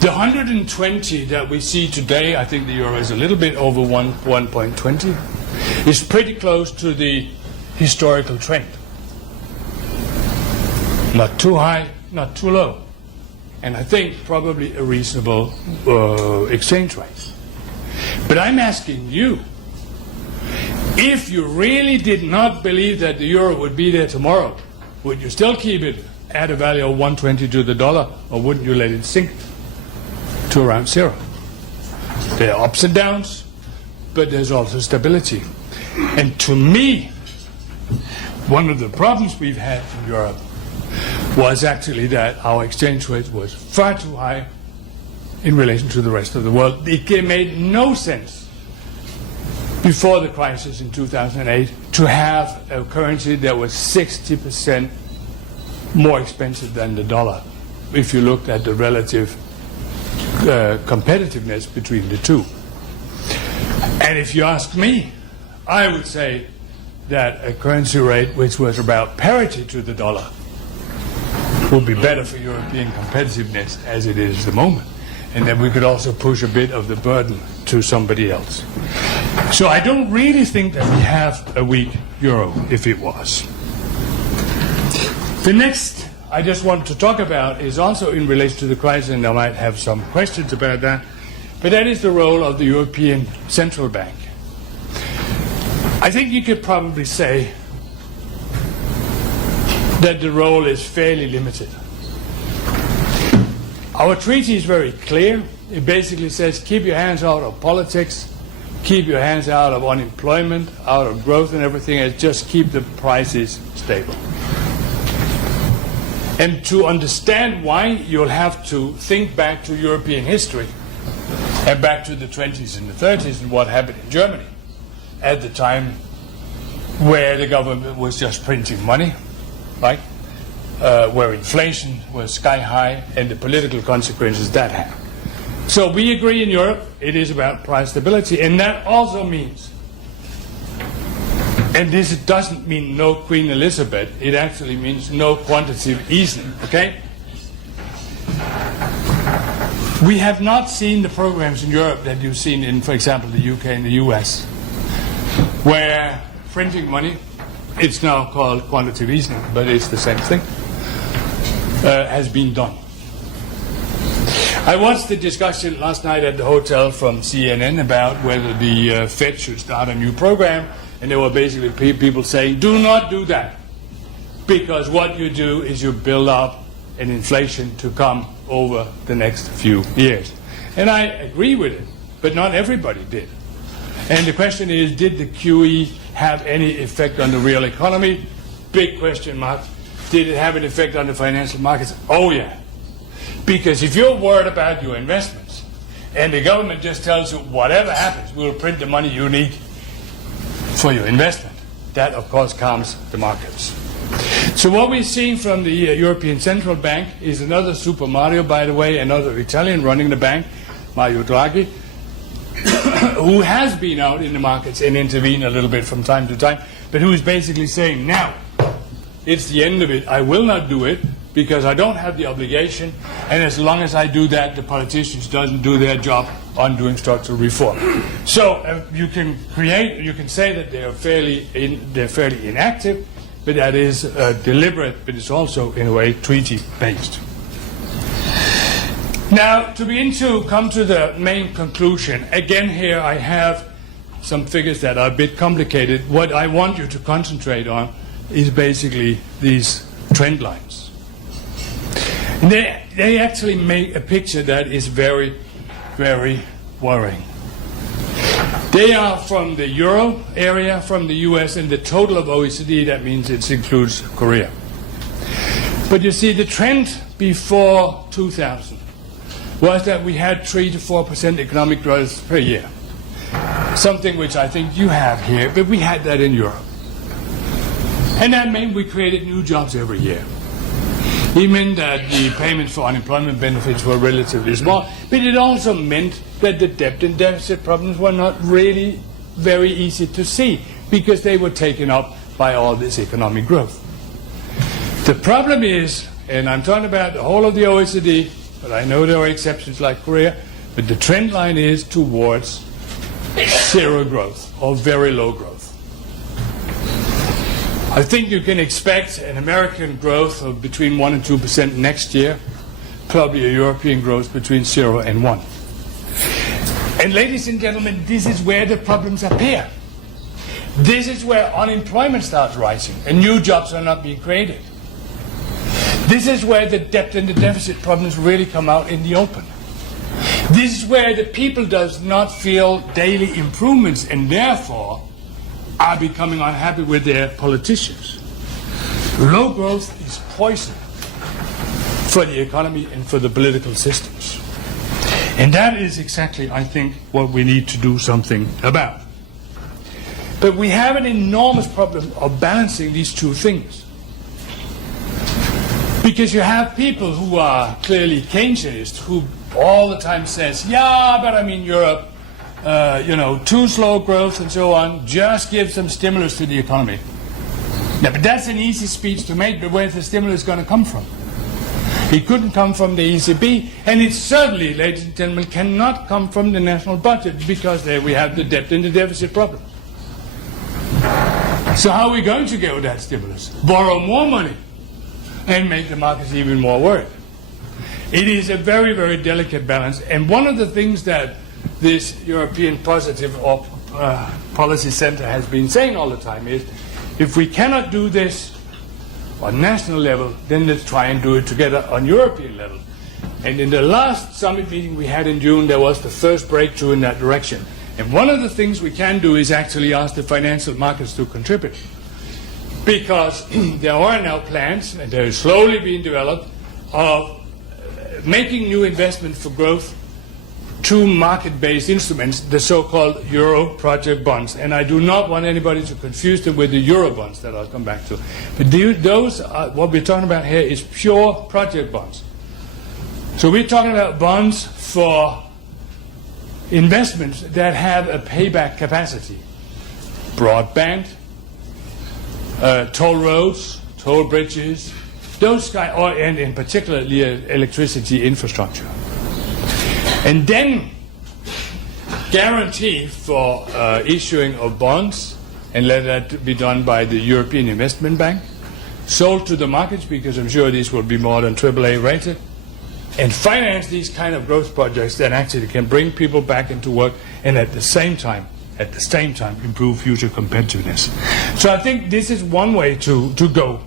The 120 that we see today, I think the euro is a little bit over 1.20, is pretty close to the historical trend. Not too high, not too low. And I think probably a reasonable exchange rate. But I'm asking you, if you really did not believe that the euro would be there tomorrow, would you still keep it at a value of 120 to the dollar, or wouldn't you let it sink to around zero? There are ups and downs, but there's also stability. And to me, one of the problems we've had in Europe was actually that our exchange rate was far too high in relation to the rest of the world. It made no sense before the crisis in 2008 to have a currency that was 60% more expensive than the dollar, if you looked at the relative competitiveness between the two. And if you ask me, I would say that a currency rate which was about parity to the dollar would be better for European competitiveness as it is at the moment. And then we could also push a bit of the burden to somebody else. So I don't really think that we have a weak euro if it was. The next I just want to talk about is also in relation to the crisis, and I might have some questions about that, but that is the role of the European Central Bank. I think you could probably say that the role is fairly limited. Our treaty is very clear. It basically says keep your hands out of politics, keep your hands out of unemployment, out of growth and everything, and just keep the prices stable. And to understand why, you'll have to think back to European history and back to the 20s and the 30s and what happened in Germany at the time where the government was just printing money, right? Where inflation was sky high and the political consequences that had. So we agree in Europe it is about price stability, and that also means, and this doesn't mean no Queen Elizabeth, it actually means no quantitative easing, okay? We have not seen the programs in Europe that you've seen in, for example, the UK and the US, where printing money, it's now called quantitative easing, but it's the same thing, has been done. I watched the discussion last night at the hotel from CNN about whether the Fed should start a new program, and there were basically people saying, do not do that, because what you do is you build up an inflation to come over the next few years. And I agree with it, but not everybody did. And the question is, did the QE have any effect on the real economy? Big question mark. Did it have an effect on the financial markets? Oh yeah. Because if you're worried about your investments and the government just tells you whatever happens, we'll print the money you need for your investment, that of course calms the markets. So what we're seeing from the European Central Bank is another Super Mario, by the way, another Italian running the bank, Mario Draghi, who has been out in the markets and intervened a little bit from time to time, but who is basically saying, now, it's the end of it. I will not do it because I don't have the obligation, and as long as I do that, the politicians doesn't do their job on doing structural reform. So you can say that they're fairly inactive, but that is deliberate, but it's also, in a way, treaty-based. Now, to come to the main conclusion, again here I have some figures that are a bit complicated. What I want you to concentrate on is basically these trend lines. And they actually make a picture that is very, very worrying. They are from the Euro area, from the US, and the total of OECD, that means it includes Korea. But you see, the trend before 2000 was that we had 3 to 4% economic growth per year. Something which I think you have here, but we had that in Europe. And that meant we created new jobs every year. It meant that the payments for unemployment benefits were relatively small, but it also meant that the debt and deficit problems were not really very easy to see because they were taken up by all this economic growth. The problem is, and I'm talking about the whole of the OECD, but I know there are exceptions like Korea, but the trend line is towards zero growth or very low growth. I think you can expect an American growth of between 1 and 2% next year, probably a European growth between 0 and 1. And ladies and gentlemen, this is where the problems appear. This is where unemployment starts rising and new jobs are not being created. This is where the debt and the deficit problems really come out in the open. This is where the people does not feel daily improvements and therefore are becoming unhappy with their politicians. Low growth is poison for the economy and for the political systems. And that is exactly, I think, what we need to do something about. But we have an enormous problem of balancing these two things. Because you have people who are clearly Keynesianists who all the time says, yeah, but I mean Europe, too slow growth and so on, just give some stimulus to the economy. Yeah, but that's an easy speech to make, but where's the stimulus going to come from? It couldn't come from the ECB, and it certainly, ladies and gentlemen, cannot come from the national budget because there we have the debt and the deficit problem. So how are we going to get with that stimulus? Borrow more money and make the markets even more worried. It is a very, very delicate balance, and one of the things that this European Positive Policy Center has been saying all the time is, if we cannot do this on national level, then let's try and do it together on European level. And in the last summit meeting we had in June, there was the first breakthrough in that direction. And one of the things we can do is actually ask the financial markets to contribute. Because there are now plans, and they're slowly being developed, of making new investments for growth to market-based instruments, the so-called Euro project bonds. And I do not want anybody to confuse them with the Euro bonds that I'll come back to. But those are, what we're talking about here is pure project bonds. So we're talking about bonds for investments that have a payback capacity. Broadband, toll roads, toll bridges, those kind, and in particular electricity infrastructure. And then guarantee for issuing of bonds, and let that be done by the European Investment Bank, sold to the markets, because I'm sure these will be more than AAA rated, and finance these kind of growth projects that actually can bring people back into work and at the same time improve future competitiveness. So I think this is one way to go.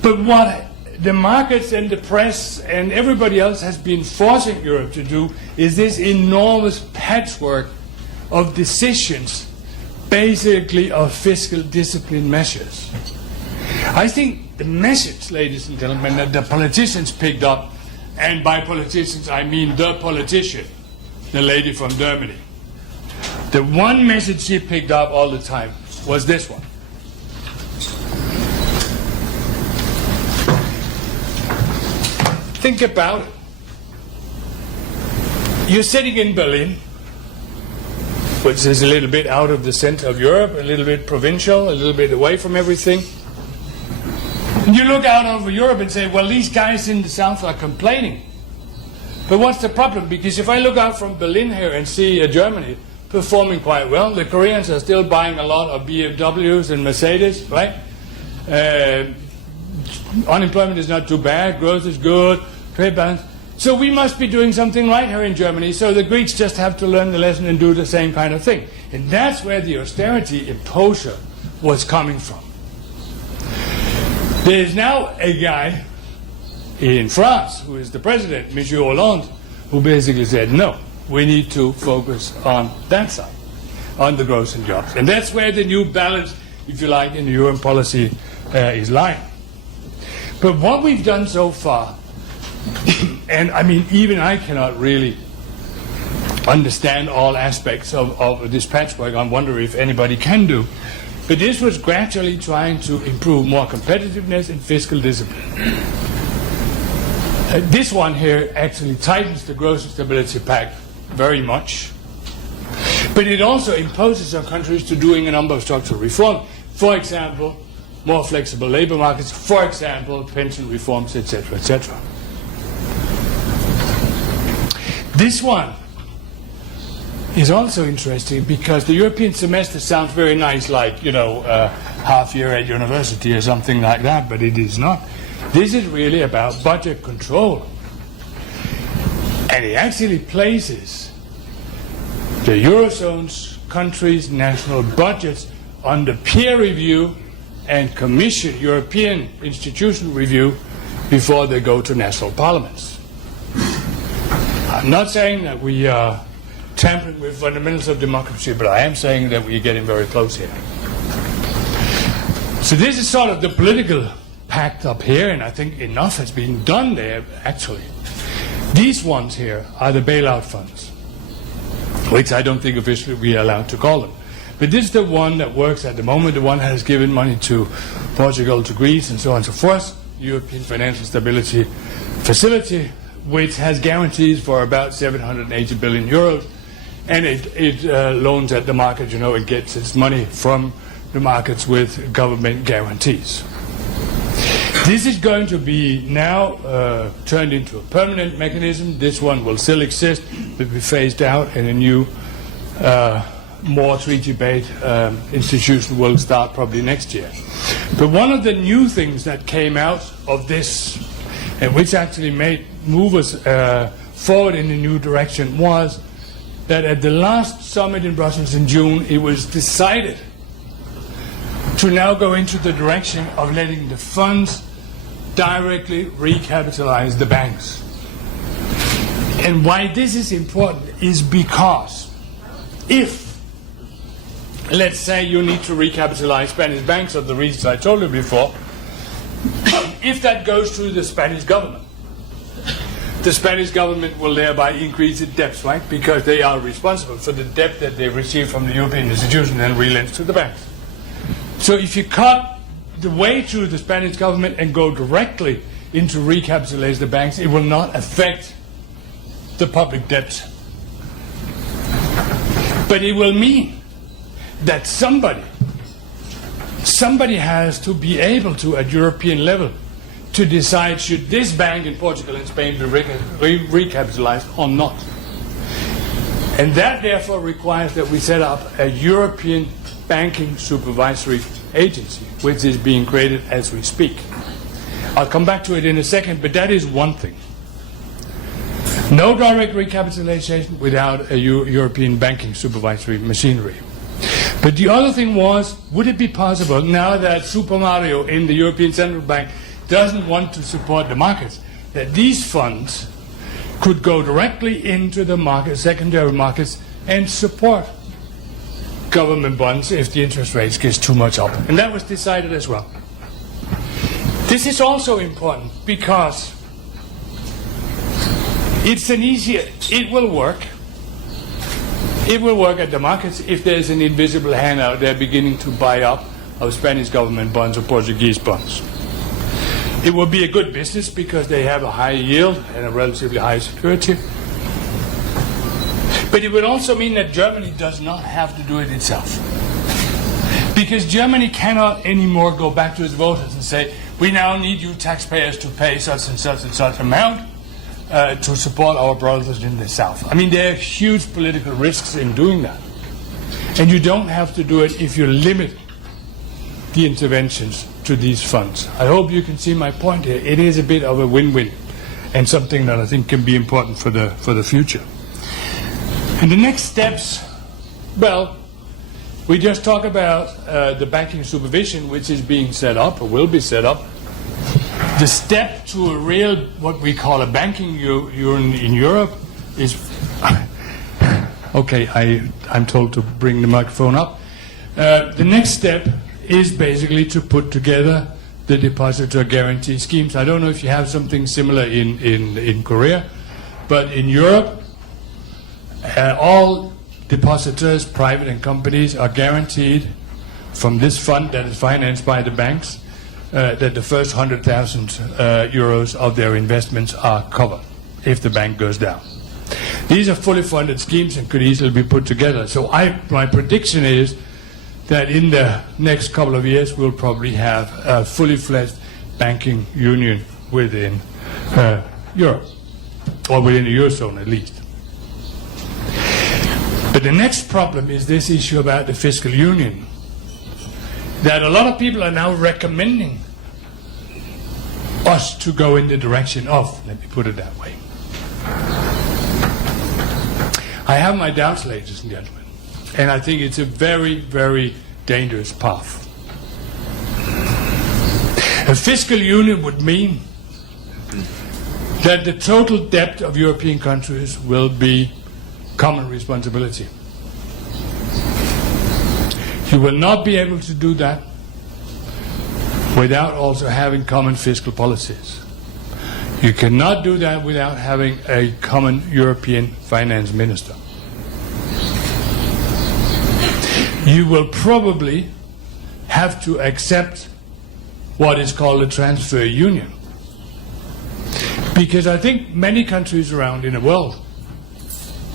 But what the markets and the press and everybody else has been forcing Europe to do is this enormous patchwork of decisions, basically of fiscal discipline measures. I think the message, ladies and gentlemen, that the politicians picked up, and by politicians I mean the politician, the lady from Germany, the one message she picked up all the time was this one. Think about it. You're sitting in Berlin, which is a little bit out of the center of Europe, a little bit provincial, a little bit away from everything. And you look out over Europe and say, well, these guys in the south are complaining. But what's the problem? Because if I look out from Berlin here and see Germany performing quite well, the Koreans are still buying a lot of BMWs and Mercedes, right? Unemployment is not too bad, growth is good, trade balance. So we must be doing something right here in Germany, so the Greeks just have to learn the lesson and do the same kind of thing. And that's where the austerity imposure was coming from. There is now a guy in France, who is the president, Monsieur Hollande, who basically said, no, we need to focus on that side, on the growth and jobs. And that's where the new balance, if you like, in the Euro policy is lying. But what we've done so far, and I mean, even I cannot really understand all aspects of this patchwork. I wonder if anybody can do. But this was gradually trying to improve more competitiveness and fiscal discipline. This one here actually tightens the Growth and Stability Pact very much. But it also imposes on countries to doing a number of structural reforms. For example, more flexible labor markets, for example, pension reforms, etc., etc. This one is also interesting because the European semester sounds very nice, like, half year at university or something like that, but it is not. This is really about budget control. And it actually places the Eurozone's countries' national budgets under peer review and Commission, European institutional review, before they go to national parliaments. I'm not saying that we are tampering with fundamentals of democracy, but I am saying that we're getting very close here. So this is sort of the political pact up here, and I think enough has been done there, actually. These ones here are the bailout funds, which I don't think officially we are allowed to call them. But this is the one that works at the moment, the one that has given money to Portugal, to Greece, and so on and so forth, European Financial Stability Facility, which has guarantees for about 780 billion euros, and it loans at the market, it gets its money from the markets with government guarantees. This is going to be now turned into a permanent mechanism. This one will still exist, but be phased out, and a new, more treaty-based institution will start probably next year. But one of the new things that came out of this, and which actually move us forward in a new direction, was that at the last summit in Brussels in June, it was decided to now go into the direction of letting the funds directly recapitalize the banks. And why this is important is because if, let's say, you need to recapitalize Spanish banks for the reasons I told you before, if that goes to the Spanish government, the Spanish government will thereby increase its debts, right? Because they are responsible for the debt that they receive from the European institutions and relents to the banks. So if you cut the way to the Spanish government and go directly into recapitalize the banks, it will not affect the public debt. But it will mean that somebody has to be able to, at European level, to decide should this bank in Portugal and Spain be recapitalized or not. And that therefore requires that we set up a European banking supervisory agency, which is being created as we speak. I'll come back to it in a second, but that is one thing. No direct recapitalization without a European banking supervisory machinery. But the other thing was, would it be possible, now that Super Mario in the European Central Bank doesn't want to support the markets, that these funds could go directly into the market, secondary markets, and support government bonds if the interest rates get too much up. And that was decided as well. This is also important because it will work. It will work at the markets if there's an invisible hand out there beginning to buy up of Spanish government bonds or Portuguese bonds. It will be a good business because they have a high yield and a relatively high security. But it would also mean that Germany does not have to do it itself. Because Germany cannot anymore go back to its voters and say, we now need you taxpayers to pay such and such amount to support our brothers in the South. I mean, there are huge political risks in doing that. And you don't have to do it if you limit the interventions to these funds. I hope you can see my point here. It is a bit of a win-win and something that I think can be important for the future. And the next steps, well, we just talk about the banking supervision, which is being set up or will be set up. The step to a real, what we call a banking union in Europe is, okay, I'm told to bring the microphone up. The next step is basically to put together the depositor guarantee schemes. I don't know if you have something similar in Korea, but in Europe, all depositors, private and companies, are guaranteed from this fund that is financed by the banks that the first 100,000 euros of their investments are covered if the bank goes down. These are fully funded schemes and could easily be put together. So my prediction is that in the next couple of years we'll probably have a fully fledged banking union within Europe, or within the Eurozone at least. But the next problem is this issue about the fiscal union, that a lot of people are now recommending us to go in the direction of, let me put it that way. I have my doubts, ladies and gentlemen, and I think it's a very, very dangerous path. A fiscal union would mean that the total debt of European countries will be common responsibility. You will not be able to do that without also having common fiscal policies. You cannot do that without having a common European finance minister. You will probably have to accept what is called a transfer union. Because I think many countries around in the world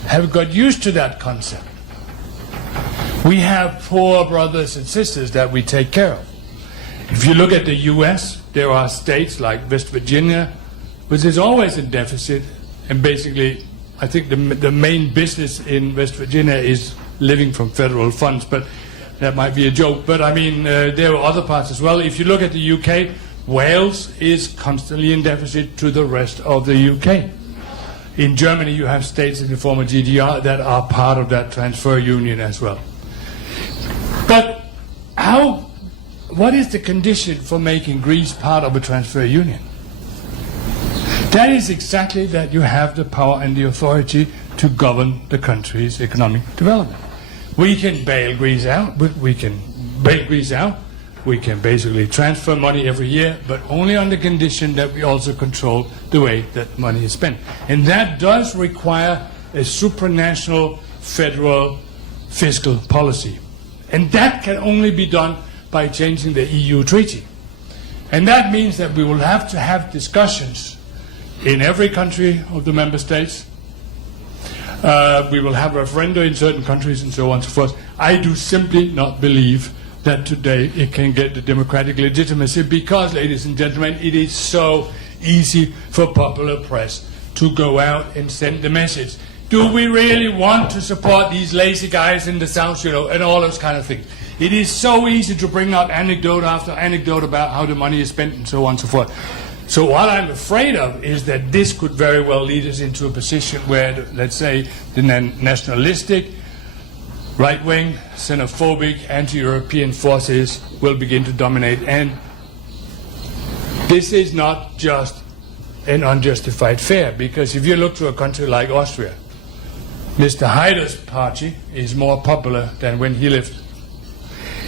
have got used to that concept. We have poor brothers and sisters that we take care of. If you look at the US, there are states like West Virginia, which is always in deficit, and basically I think the main business in West Virginia is living from federal funds, but that might be a joke. But I mean, there are other parts as well. If you look at the UK, Wales is constantly in deficit to the rest of the UK. In Germany, you have states in the former GDR that are part of that transfer union as well. But what is the condition for making Greece part of a transfer union? That is exactly that you have the power and the authority to govern the country's economic development. We can bail Greece out, but we can bail Greece out. We can basically transfer money every year, but only on the condition that we also control the way that money is spent. And that does require a supranational federal fiscal policy. And that can only be done by changing the EU treaty. And that means that we will have to have discussions in every country of the member states. We will have referenda in certain countries and so on and so forth. I do simply not believe that today it can get the democratic legitimacy because, ladies and gentlemen, it is so easy for popular press to go out and send the message. Do we really want to support these lazy guys in the South, and all those kind of things? It is so easy to bring up anecdote after anecdote about how the money is spent and so on and so forth. So what I'm afraid of is that this could very well lead us into a position where, let's say, the nationalistic, right-wing, xenophobic, anti-European forces will begin to dominate. And this is not just an unjustified fear, because if you look to a country like Austria, Mr. Haider's party is more popular than when he lived.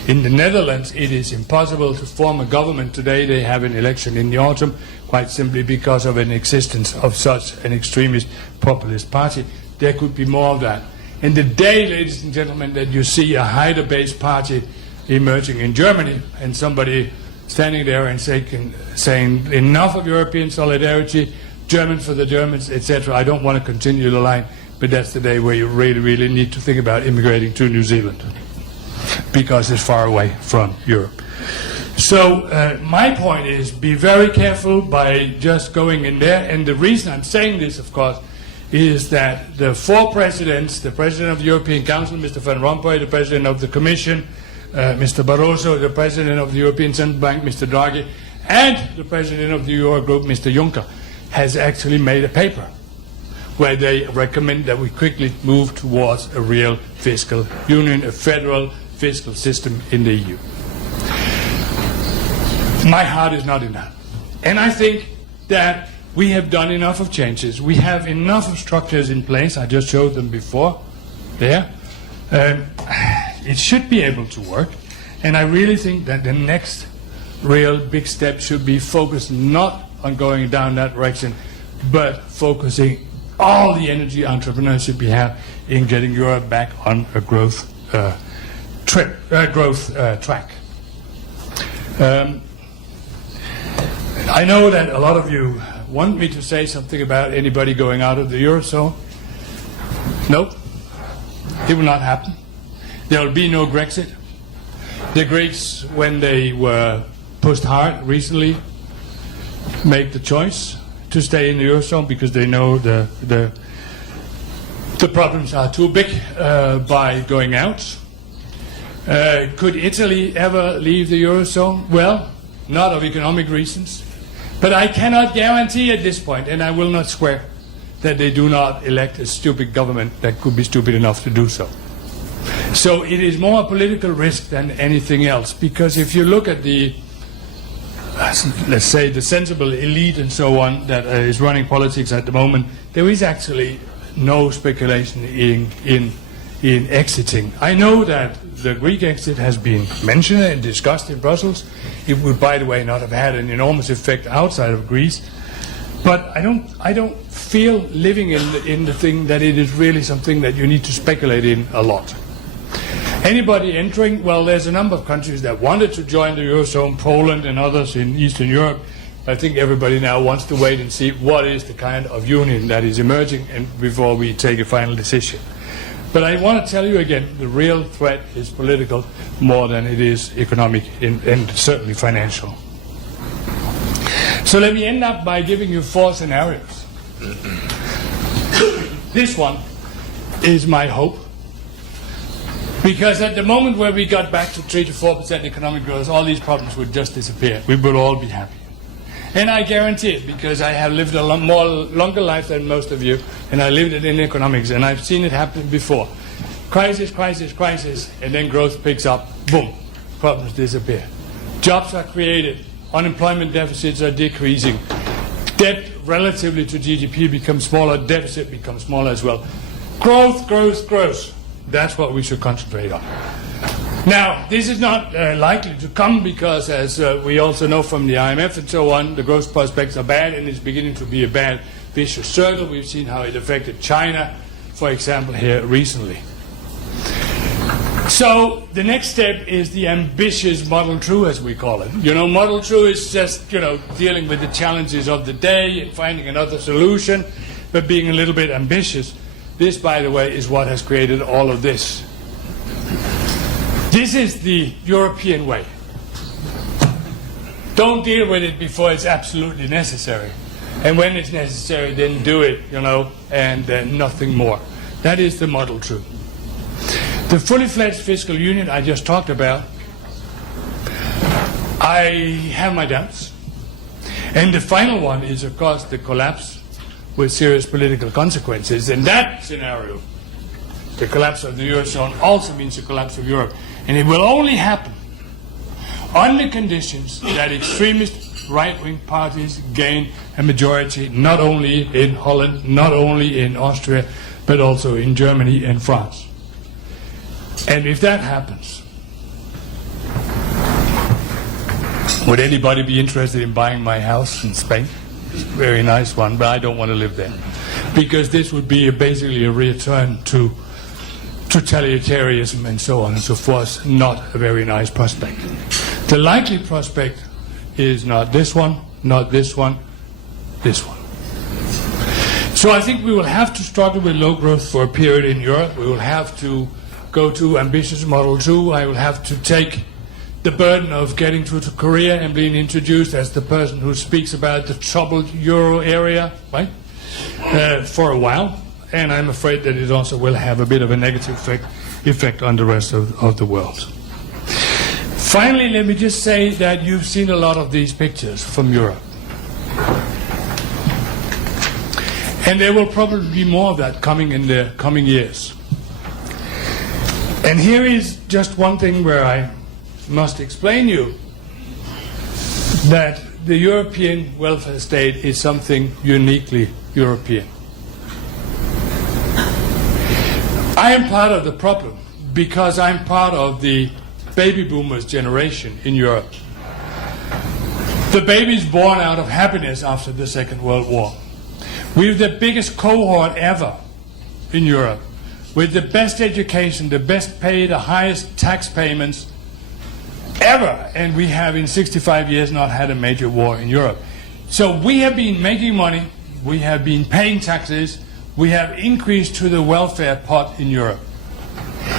In the Netherlands, it is impossible to form a government today. They have an election in the autumn, quite simply because of an existence of such an extremist populist party. There could be more of that. And the day, ladies and gentlemen, that you see a Haider-based party emerging in Germany and somebody standing there and saying enough of European solidarity, German for the Germans, etc., I don't want to continue the line, but that's the day where you really, really need to think about immigrating to New Zealand, because it's far away from Europe. So my point is, be very careful by just going in there. And the reason I'm saying this, of course, is that the four presidents, the President of the European Council, Mr. Van Rompuy, the President of the Commission, Mr. Barroso, the President of the European Central Bank, Mr. Draghi, and the President of the Eurogroup, Mr. Juncker, has actually made a paper where they recommend that we quickly move towards a real fiscal union, a federal fiscal system in the EU. My heart is not in that. And I think that we have done enough of changes. We have enough of structures in place. I just showed them before there. It should be able to work. And I really think that the next real big step should be focused not on going down that direction, but focusing all the energy entrepreneurship we have in getting Europe back on a growth track. I know that a lot of you want me to say something about anybody going out of the Eurozone. Nope. It will not happen. There will be no Brexit. The Greeks, when they were pushed hard recently, make the choice to stay in the Eurozone because they know the The problems are too big by going out. Could Italy ever leave the Eurozone? Well, not of economic reasons. But I cannot guarantee at this point, and I will not swear, that they do not elect a stupid government that could be stupid enough to do so. So it is more a political risk than anything else, because if you look at the, let's say, the sensible elite and so on that is running politics at the moment, there is actually no speculation in exiting. I know that the Greek exit has been mentioned and discussed in Brussels. It would, by the way, not have had an enormous effect outside of Greece. But I don't feel living in the thing that it is really something that you need to speculate in a lot. Anybody entering? Well, there's a number of countries that wanted to join the Eurozone, Poland and others in Eastern Europe. I think everybody now wants to wait and see what is the kind of union that is emerging and before we take a final decision. But I want to tell you again, the real threat is political more than it is economic and certainly financial. So let me end up by giving you 4 scenarios. This one is my hope. Because at the moment where we got back to 3 to 4% economic growth, all these problems would just disappear. We would all be happy. And I guarantee it, because I have lived a longer life than most of you, and I lived it in economics, and I've seen it happen before. Crisis, crisis, crisis, and then growth picks up, boom, problems disappear. Jobs are created, unemployment deficits are decreasing, debt relatively to GDP becomes smaller, deficit becomes smaller as well. Growth, growth, growth. That's what we should concentrate on. Now, this is not likely to come because, as we also know from the IMF and so on, the growth prospects are bad and it's beginning to be a bad vicious circle. We've seen how it affected China, for example, here recently. So the next step is the ambitious Model True, as we call it. Model True is just, dealing with the challenges of the day and finding another solution, but being a little bit ambitious. This, by the way, is what has created all of this. This is the European way. Don't deal with it before it's absolutely necessary. And when it's necessary, then do it, and nothing more. That is the Model True. The fully fledged fiscal union I just talked about, I have my doubts. And the final one is, of course, the collapse with serious political consequences. In that scenario, the collapse of the Eurozone also means the collapse of Europe. And it will only happen on the conditions that extremist right-wing parties gain a majority, not only in Holland, not only in Austria, but also in Germany and France. And if that happens, would anybody be interested in buying my house in Spain? It's a very nice one, but I don't want to live there. Because this would be basically a return to totalitarianism and so on and so forth. Not a very nice prospect. The likely prospect is not this one, not this one, this one. So I think we will have to struggle with low growth for a period in Europe. We will have to go to ambitious Model 2. I will have to take the burden of getting to Korea and being introduced as the person who speaks about the troubled euro area, right, for a while. And I'm afraid that it also will have a bit of a negative effect on the rest of the world. Finally, let me just say that you've seen a lot of these pictures from Europe. And there will probably be more of that coming in the coming years. And here is just one thing where I must explain you that the European welfare state is something uniquely European. I am part of the problem because I'm part of the baby boomers generation in Europe. The babies born out of happiness after the Second World War. We're the biggest cohort ever in Europe, with the best education, the best pay, the highest tax payments ever. And we have in 65 years not had a major war in Europe. So we have been making money, we have been paying taxes, we have increased to the welfare pot in Europe.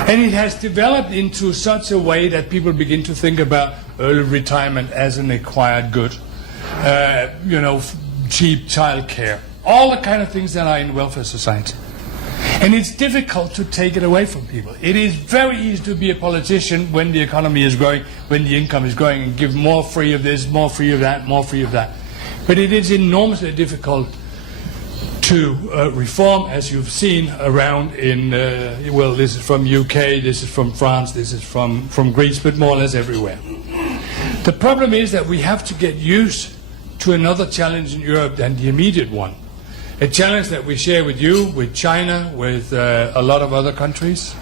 And it has developed into such a way that people begin to think about early retirement as an acquired good, cheap child care, all the kind of things that are in welfare society. And it's difficult to take it away from people. It is very easy to be a politician when the economy is growing, when the income is growing, and give more free of this, more free of that, more free of that. But it is enormously difficult to reform, as you've seen around in, well, this is from UK, this is from France, this is from Greece, but more or less everywhere. The problem is that we have to get used to another challenge in Europe than the immediate one. A challenge that we share with you, with China, with a lot of other countries,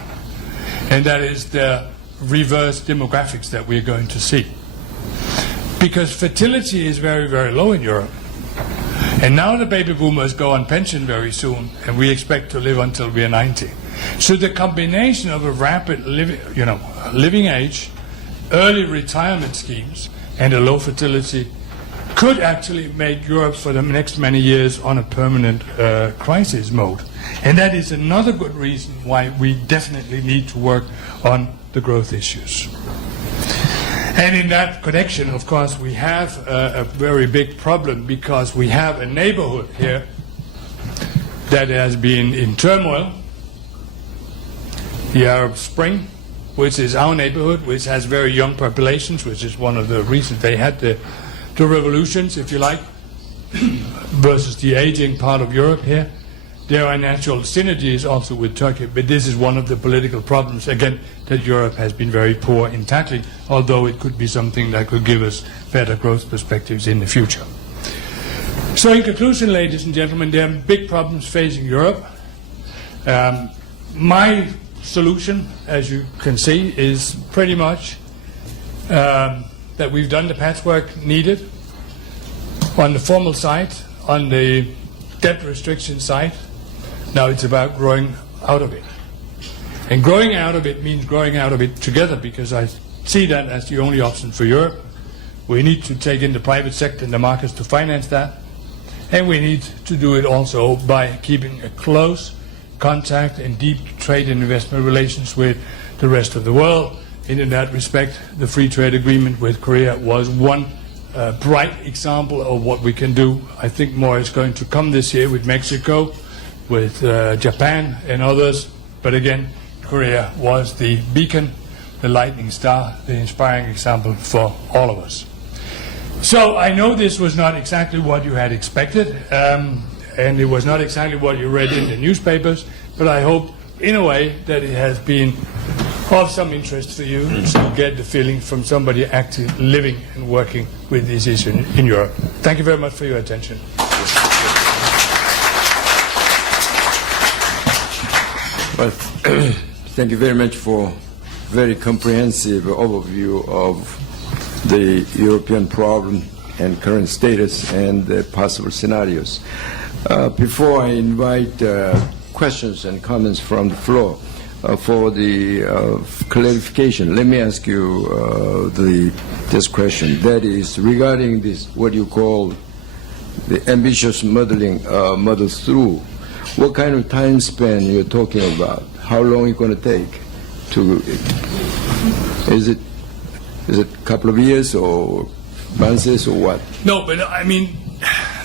and that is the reverse demographics that we're going to see. Because fertility is very, very low in Europe. And now the baby boomers go on pension very soon, and we expect to live until we are 90. So the combination of a rapid living age, early retirement schemes, and a low fertility could actually make Europe for the next many years on a permanent crisis mode. And that is another good reason why we definitely need to work on the growth issues. And in that connection, of course, we have a very big problem because we have a neighborhood here that has been in turmoil. The Arab Spring, which is our neighborhood, which has very young populations, which is one of the reasons they had the revolutions, if you like, versus the aging part of Europe here. There are natural synergies also with Turkey, but this is one of the political problems, again, that Europe has been very poor in tackling, although it could be something that could give us better growth perspectives in the future. So in conclusion, ladies and gentlemen, there are big problems facing Europe. My solution, as you can see, is pretty much that we've done the patchwork needed on the formal side, on the debt restriction side. Now it's about growing out of it. And growing out of it means growing out of it together, because I see that as the only option for Europe. We need to take in the private sector and the markets to finance that. And we need to do it also by keeping a close contact and deep trade and investment relations with the rest of the world. And in that respect, the free trade agreement with Korea was one bright example of what we can do. I think more is going to come this year with Mexico, with Japan and others. But again, Korea was the beacon, the lightning star, the inspiring example for all of us. So I know this was not exactly what you had expected, and it was not exactly what you read in the newspapers, but I hope in a way that it has been of some interest for you to get the feeling from somebody actually living and working with this issue in Europe. Thank you very much for your attention. Well, thank you very much for very comprehensive overview of the European problem and current status and the possible scenarios. Before I invite questions and comments from the floor, for the clarification, let me ask you this question. That is regarding this, what you call the ambitious model through. What kind of time span you're talking about? How long is it going to take? Is it a couple of years or months or what? No, but I mean,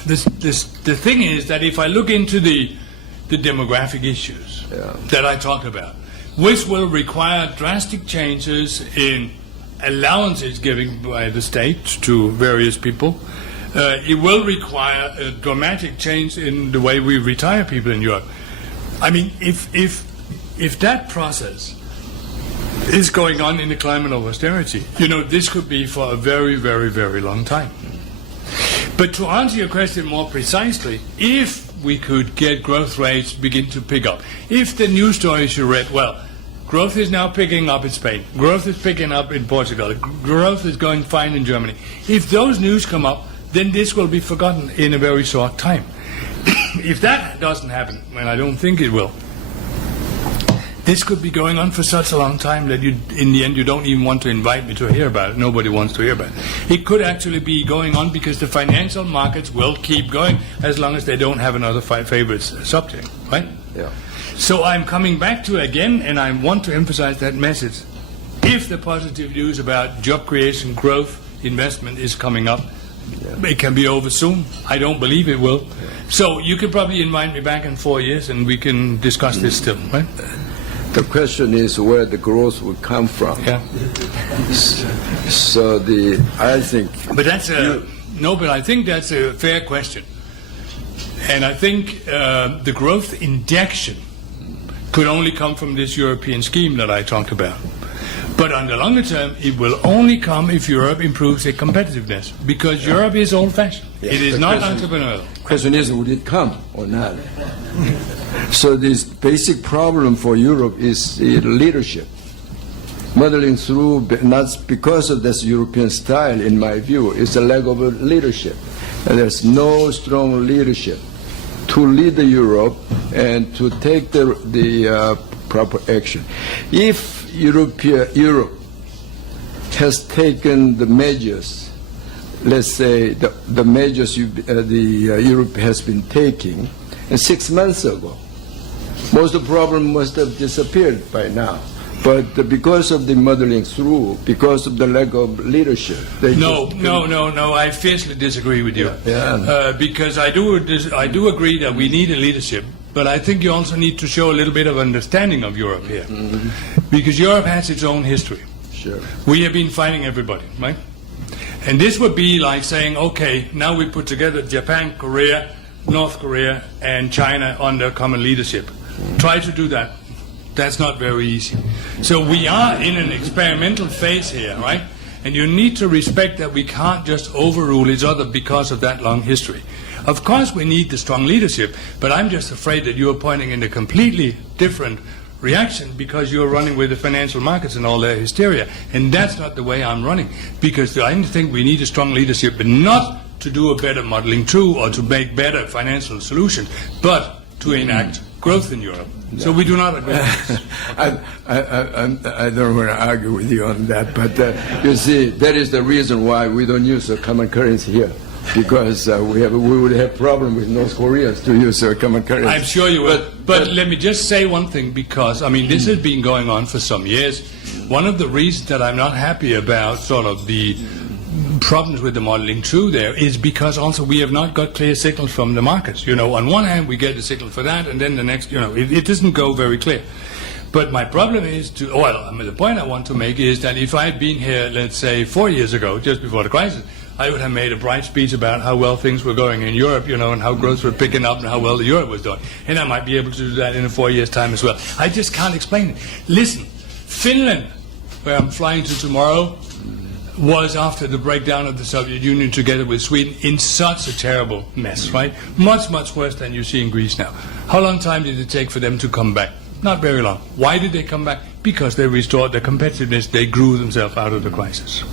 the thing is that if I look into the demographic issues that I talked about, which will require drastic changes in allowances given by the state to various people, it will require a dramatic change in the way we retire people in Europe. I mean, if that process is going on in the climate of austerity, this could be for a very, very, very long time. But to answer your question more precisely, if we could get growth rates begin to pick up, if the news stories you read, well, growth is now picking up in Spain, growth is picking up in Portugal, growth is going fine in Germany. If those news come up, then this will be forgotten in a very short time. If that doesn't happen, and I don't think it will, this could be going on for such a long time that in the end you don't even want to invite me to hear about it. Nobody wants to hear about it. It could actually be going on because the financial markets will keep going as long as they don't have another favorite subject, right? Yeah. So I'm coming back to again, and I want to emphasize that message. If the positive news about job creation, growth, investment is coming up, It can be over soon. I don't believe it will. So you could probably invite me back in 4 years and we can discuss this still, right? The question is where the growth will come from. Yeah. So I think. But that's but I think that's a fair question. And I think the growth injection could only come from this European scheme that I talked about. But on the longer term, it will only come if Europe improves its competitiveness, because Europe is old-fashioned. Yeah, it is not entrepreneurial. Question is, would it come or not? So this basic problem for Europe is the leadership. Muddling through, not because of this European style, in my view, it's a lack of leadership. And there's no strong leadership to lead Europe and to take the proper action. If Europe has taken the measures, let's say the measures Europe has been taking, and 6 months ago, most of the problem must have disappeared by now. But because of the muddling through, because of the lack of leadership, No. I fiercely disagree with you. Because I do agree that we need a leadership, but I think you also need to show a little bit of understanding of Europe here, because Europe has its own history. Sure. We have been fighting everybody, right? And this would be like saying, okay, now we put together Japan, Korea, North Korea, and China under common leadership. Try to do that. That's not very easy. So we are in an experimental phase here, right? And you need to respect that we can't just overrule each other because of that long history. Of course we need the strong leadership, but I'm just afraid that you're pointing in a completely different reaction because you're running with the financial markets and all their hysteria. And that's not the way I'm running. Because I think we need a strong leadership, but not to do a better modeling through or to make better financial solutions, but to enact growth in Europe. So we do not agree. I don't want to argue with you on that, but you see, that is the reason why we don't use a common currency here, because we would have problem with North Koreans to use a common currency. I'm sure you will. But let me just say one thing, because this has been going on for some years. One of the reasons that I'm not happy about sort of the problems with the modeling through there is because also we have not got clear signals from the markets. On one hand we get the signal for that, and then the next, it doesn't go very clear. But my problem is the point I want to make is that if I had been here, let's say 4 years ago, just before the crisis, I would have made a bright speech about how well things were going in Europe, and how growth was picking up and how well the Europe was doing. And I might be able to do that in 4 years' time as well. I just can't explain it. Listen, Finland, where I'm flying to tomorrow, was after the breakdown of the Soviet Union together with Sweden in such a terrible mess, right? Much, much worse than you see in Greece now. How long time did it take for them to come back? Not very long. Why did they come back? Because they restored their competitiveness. They grew themselves out of the crisis.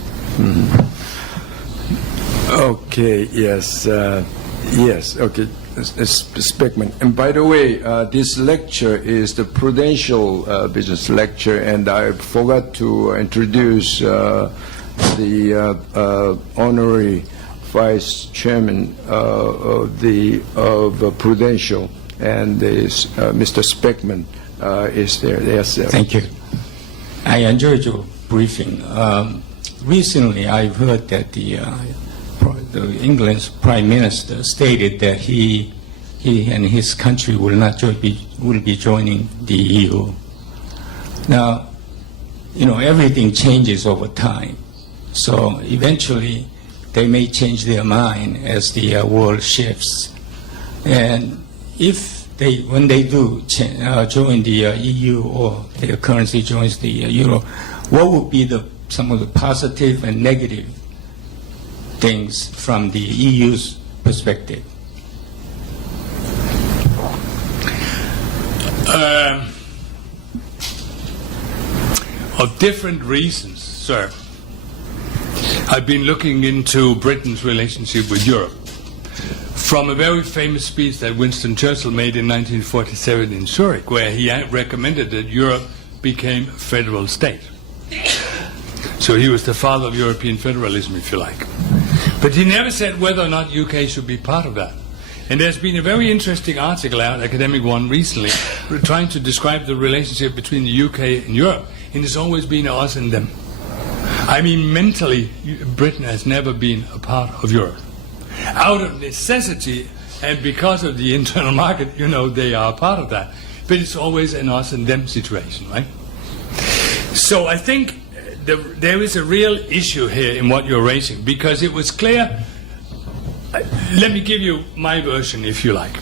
Okay, yes, okay, Speckman. And by the way, this lecture is the Prudential business lecture, and I forgot to introduce the honorary vice chairman of Prudential, and Mr. Speckman is there. Yes, sir. Thank you. I enjoyed your briefing. Recently, I've heard that the England's Prime Minister stated that he and his country will be joining the EU. Now, everything changes over time. So eventually, they may change their mind as the world shifts. And when they do join the EU, or their currency joins the euro, what would be some of the positive and negative things from the EU's perspective? Of different reasons, sir. I've been looking into Britain's relationship with Europe from a very famous speech that Winston Churchill made in 1947 in Zurich, where he recommended that Europe became a federal state. So he was the father of European federalism, if you like. But he never said whether or not UK should be part of that. And there's been a very interesting article out, academic one recently, trying to describe the relationship between the UK and Europe, and it's always been us and them. I mean, mentally, Britain has never been a part of Europe. Out of necessity and because of the internal market, you know, they are a part of that. But it's always an us and them situation, right? So I think there is a real issue here in what you're raising, because it was clear. Let me give you my version, if you like.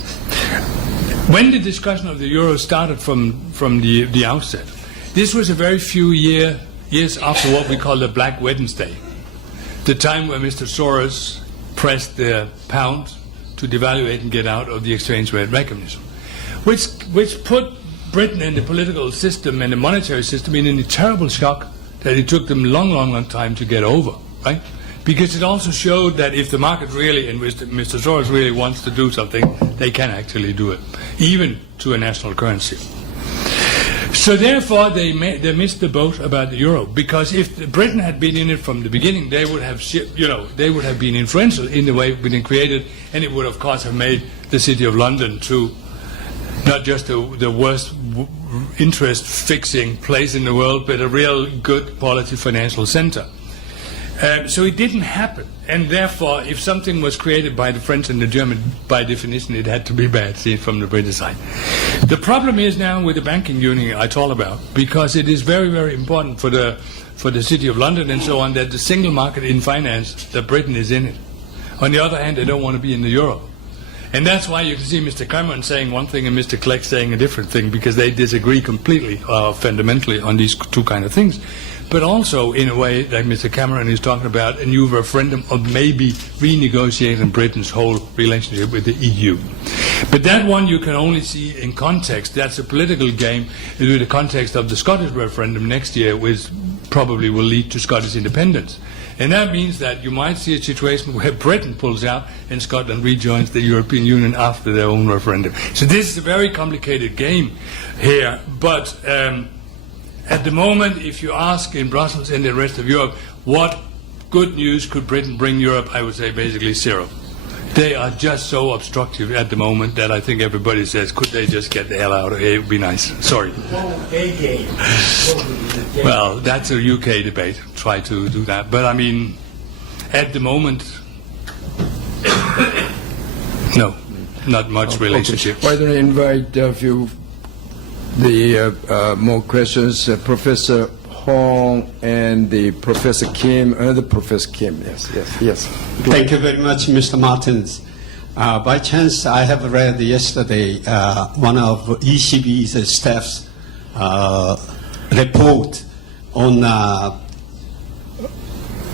When the discussion of the euro started from the outset, this was a very few years after what we call the Black Wednesday, the time where Mr. Soros pressed the pound to devaluate and get out of the exchange rate mechanism, which put Britain and the political system and the monetary system in a terrible shock that it took them a long time to get over, right? Because it also showed that if the market really, and Mr. Soros really wants to do something, they can actually do it, even to a national currency. So therefore, they missed the boat about the euro, because if Britain had been in it from the beginning, they would have, they would have been influential in the way it's been created, and it would, of course, have made the City of London to not just the worst interest-fixing place in the world, but a real good quality financial center. So it didn't happen, and therefore, if something was created by the French and the German, by definition, it had to be bad, seen from the British side. The problem is now with the banking union I talk about, because it is very, very important for the City of London and so on, that the single market in finance, that Britain is in it. On the other hand, they don't want to be in the euro. And that's why you can see Mr. Cameron saying one thing and Mr. Clegg saying a different thing, because they disagree completely, fundamentally, on these two kind of things. But also, in a way, like Mr. Cameron is talking about, a new referendum of maybe renegotiating Britain's whole relationship with the EU. But that one you can only see in context. That's a political game in the context of the Scottish referendum next year, which probably will lead to Scottish independence. And that means that you might see a situation where Britain pulls out and Scotland rejoins the European Union after their own referendum. So this is a very complicated game here, but at the moment, if you ask in Brussels and the rest of Europe, what good news could Britain bring Europe, I would say basically zero. They are just so obstructive at the moment that I think everybody says, could they just get the hell out of here? It would be nice. Sorry. Well, that's a UK debate. Try to do that. But I mean, at the moment, no, not much relationship. Okay. Why don't I invite a few more questions, Professor Hong and the Professor Kim, another Professor Kim. Yes. Thank you very much, Mr. Martens. By chance, I have read yesterday one of ECB's staff's report on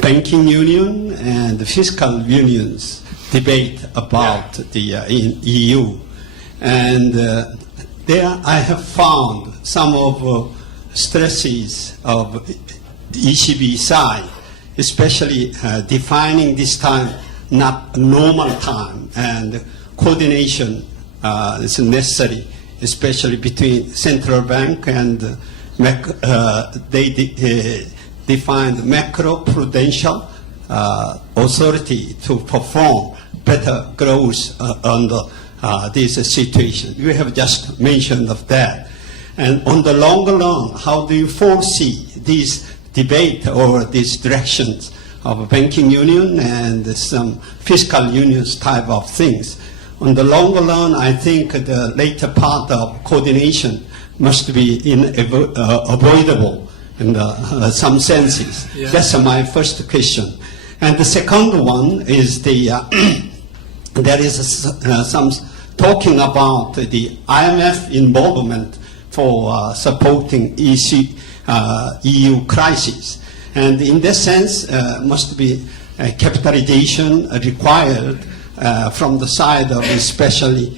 banking union and fiscal unions debate about the EU. And there I have found some of stresses of the ECB side, especially defining this time not normal time, and coordination is necessary, especially between central bank and they defined macro-prudential authority to perform better growth under this situation. You have just mentioned of that. And on the longer run, how do you foresee this debate or these directions of banking union and some fiscal unions type of things? On the longer run, I think the later part of coordination must be avoidable in some senses. Yeah. That's my first question. And the second one is there is some talking about the IMF involvement for supporting EU crisis. And in this sense, must be capitalization required from the side of especially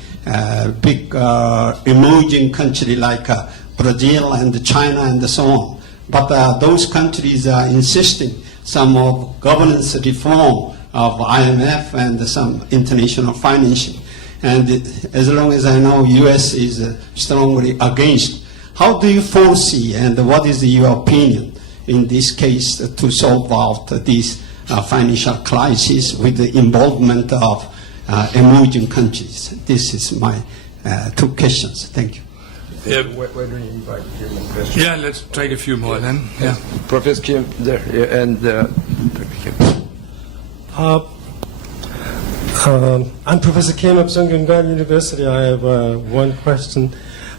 big emerging countries like Brazil and China and so on. But those countries are insisting some of governance reform of IMF and some international financing. And as long as I know, U.S. is strongly against. How do you foresee, and what is your opinion in this case to solve out this financial crisis with the involvement of emerging countries? This is my two questions. Thank you. Yeah. Why don't you invite a few more questions? Yeah, let's take a few more then. Yeah. Professor Kim there, yeah, and I'm Professor Kim of Sungkyunkwan University. I have one question.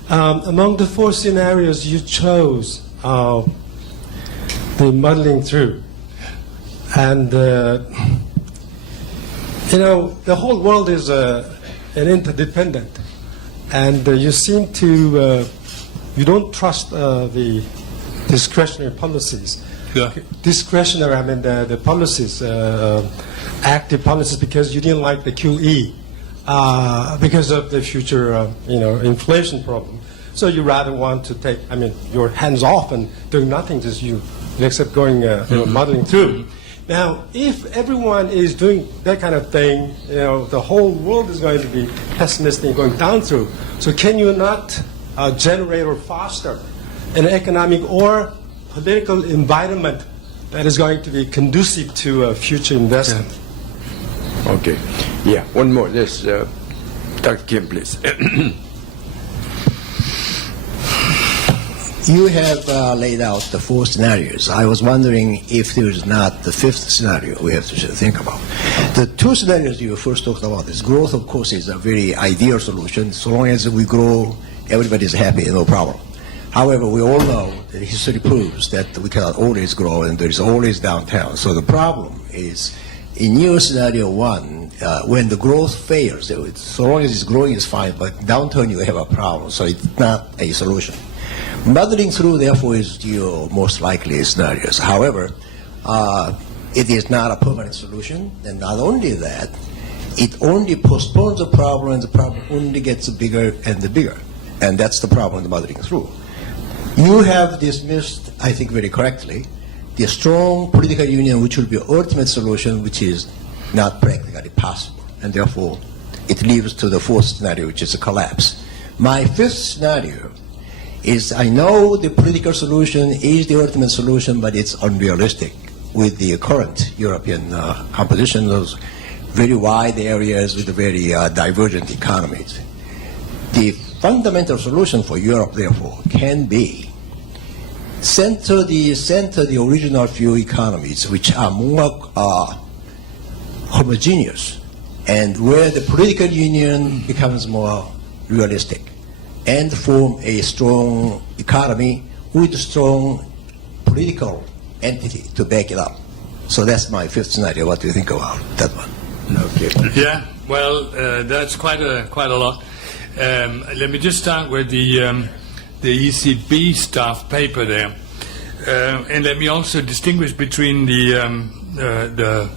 Among the four scenarios you chose, the muddling through, and the whole world is an interdependent, and you seem to you don't trust the discretionary policies. Yeah. Discretionary, I mean the policies, active policies, because you didn't like the QE because of the future, inflation problem. So you rather want to take, your hands off and doing nothing, just except going, muddling through. Now, if everyone is doing that kind of thing, the whole world is going to be pessimistic and going down through. So can you not generate or foster an economic or political environment that is going to be conducive to future investment? Yeah. Okay. Yeah, one more. Yes, Dr. Kim, please. You have laid out the four scenarios. I was wondering if there is not the fifth scenario we have to think about. The two scenarios you first talked about is growth, of course, is a very ideal solution. So long as we grow, everybody is happy, no problem. However, we all know that history proves that we cannot always grow and there is always downtown. So the problem is, in your scenario one, when the growth fails, so long as it's growing is fine, but downturn you have a problem. So it's not a solution. Muddling through, therefore, is your most likely scenarios. However, it is not a permanent solution, and not only that, it only postpones the problem, and the problem only gets bigger and bigger. And that's the problem with muddling through. You have dismissed, I think very correctly, the strong political union, which will be the ultimate solution, which is not practically possible. And therefore, it leads to the fourth scenario, which is a collapse. My fifth scenario is, I know the political solution is the ultimate solution, but it's unrealistic with the current European composition of very wide areas with very divergent economies. The fundamental solution for Europe, therefore, can be center the original few economies, which are more homogeneous, and where the political union becomes more realistic, and form a strong economy with a strong political entity to back it up. So that's my fifth scenario. What do you think about that one? Okay. Yeah, well, that's quite a lot. Let me just start with the ECB staff paper there, and let me also distinguish between the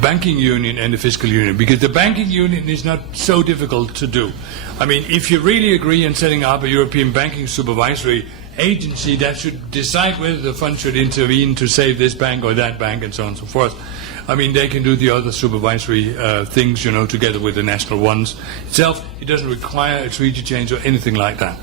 banking union and the fiscal union, because the banking union is not so difficult to do. I mean, if you really agree on setting up a European banking supervisory agency that should decide whether the fund should intervene to save this bank or that bank and so on and so forth, I mean, they can do the other supervisory things, together with the national ones itself. It doesn't require a treaty change or anything like that.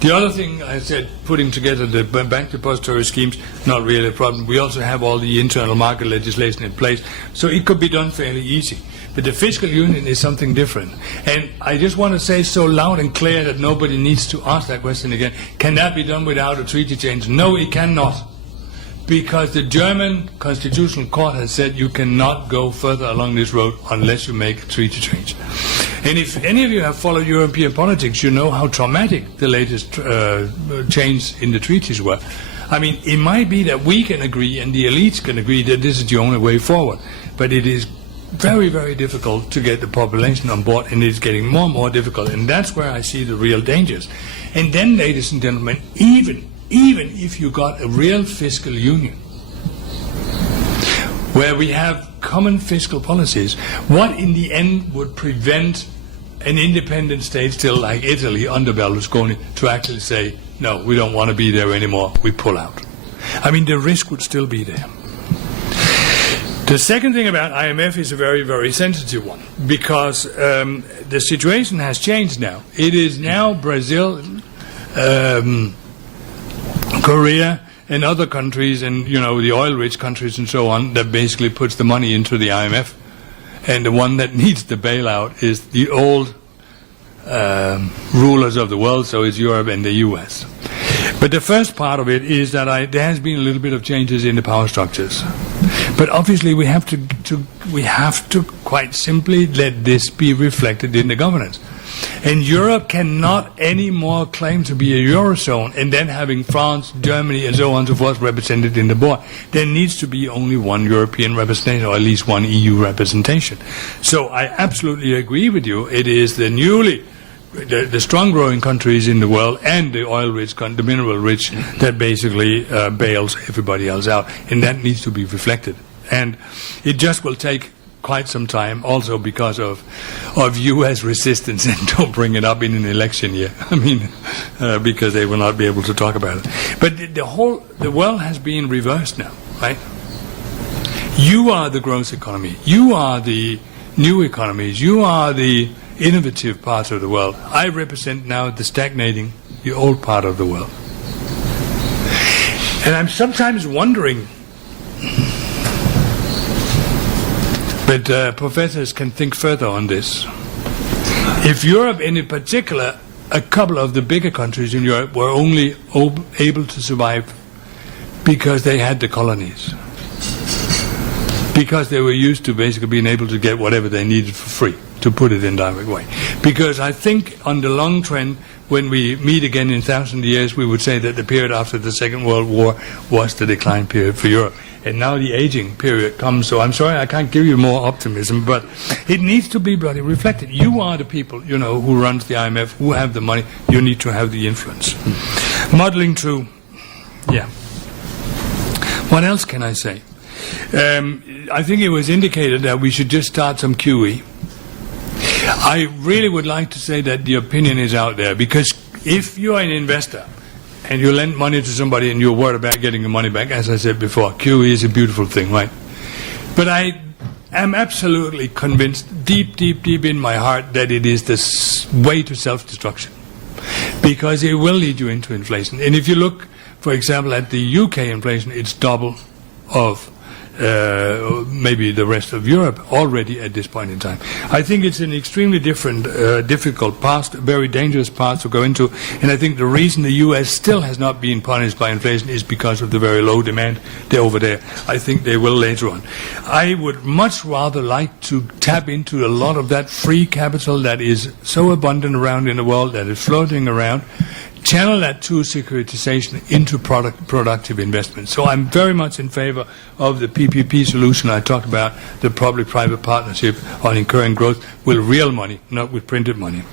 The other thing I said, putting together the bank depository schemes, not really a problem. We also have all the internal market legislation in place, so it could be done fairly easy. But the fiscal union is something different. And I just want to say so loud and clear that nobody needs to ask that question again. Can that be done without a treaty change? No, it cannot. Because the German Constitutional Court has said you cannot go further along this road unless you make a treaty change. And if any of you have followed European politics, you know how traumatic the latest change in the treaties were. I mean, it might be that we can agree and the elites can agree that this is the only way forward. But it is very, very difficult to get the population on board, and it's getting more and more difficult. And that's where I see the real dangers. And then, ladies and gentlemen, even if you got a real fiscal union, where we have common fiscal policies, what in the end would prevent an independent state still like Italy under Berlusconi to actually say, no, we don't want to be there anymore, we pull out? I mean, the risk would still be there. The second thing about IMF is a very, very sensitive one, because the situation has changed now. It is now Brazil, Korea, and other countries, and the oil-rich countries and so on, that basically puts the money into the IMF. And the one that needs the bailout is the old rulers of the world, so it's Europe and the US. But the first part of it is that there has been a little bit of changes in the power structures. But obviously we have to quite simply let this be reflected in the governance. And Europe cannot anymore claim to be a Eurozone and then having France, Germany, and so on and so forth represented in the board. There needs to be only one European representation, or at least one EU representation. So I absolutely agree with you. It is the strong growing countries in the world and the oil-rich, the mineral-rich, that basically bails everybody else out. And that needs to be reflected. And it just will take quite some time, also because of U.S. resistance, and don't bring it up in an election year. I mean, because they will not be able to talk about it. But the world has been reversed now, right? You are the growth economy. You are the new economies. You are the innovative part of the world. I represent now the stagnating, the old part of the world. And I'm sometimes wondering, but professors can think further on this. If Europe, and in particular, a couple of the bigger countries in Europe, were only able to survive because they had the colonies, because they were used to basically being able to get whatever they needed for free, to put it in a direct way. Because I think on the long trend, when we meet again in 1,000 years, we would say that the period after the Second World War was the decline period for Europe. And now the aging period comes, so I'm sorry I can't give you more optimism, but it needs to be bloody reflected. You are the people, who runs the IMF, who have the money. You need to have the influence. Modeling through, yeah. What else can I say? I think it was indicated that we should just start some QE. I really would like to say that the opinion is out there, because if you're an investor and you lend money to somebody and you're worried about getting the money back, as I said before, QE is a beautiful thing, right? But I am absolutely convinced, deep, deep, deep in my heart, that it is the way to self-destruction, because it will lead you into inflation. And if you look, for example, at the UK inflation, it's double of maybe the rest of Europe already at this point in time. I think it's an extremely difficult path, very dangerous path to go into, and I think the reason the US still has not been punished by inflation is because of the very low demand over there. I think they will later on. I would much rather like to tap into a lot of that free capital that is so abundant around in the world, that is floating around, channel that to securitization into productive investment. So I'm very much in favor of the PPP solution I talked about, the public-private partnership on incurring growth with real money, not with printed money.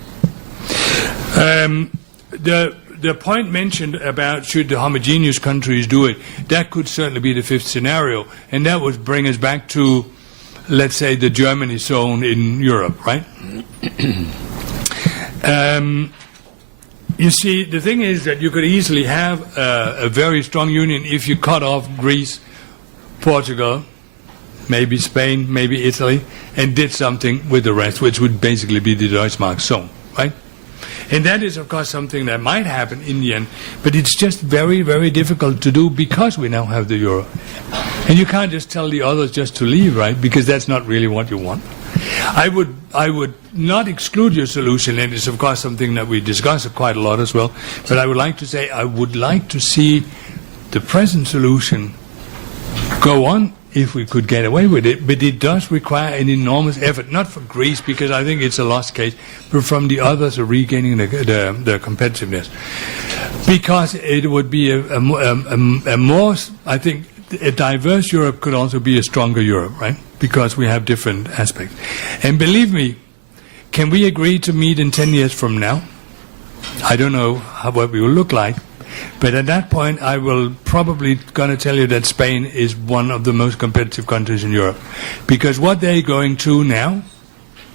The point mentioned about should the homogeneous countries do it, that could certainly be the fifth scenario, and that would bring us back to, let's say, the Germany zone in Europe, right? You see, the thing is that you could easily have a very strong union if you cut off Greece, Portugal, maybe Spain, maybe Italy, and did something with the rest, which would basically be the Deutschmark zone, right? And that is, of course, something that might happen in the end, but it's just very, very difficult to do because we now have the euro. And you can't just tell the others just to leave, right? Because that's not really what you want. I would not exclude your solution, and it's of course something that we discuss quite a lot as well, but I would like to say I would like to see the present solution go on if we could get away with it, but it does require an enormous effort, not for Greece because I think it's a lost case, but from the others regaining their competitiveness. Because it would be a more, I think, a diverse Europe could also be a stronger Europe, right? Because we have different aspects. And believe me, can we agree to meet in 10 years from now? I don't know what we will look like, but at that point I will probably going to tell you that Spain is one of the most competitive countries in Europe. Because what they're going to now,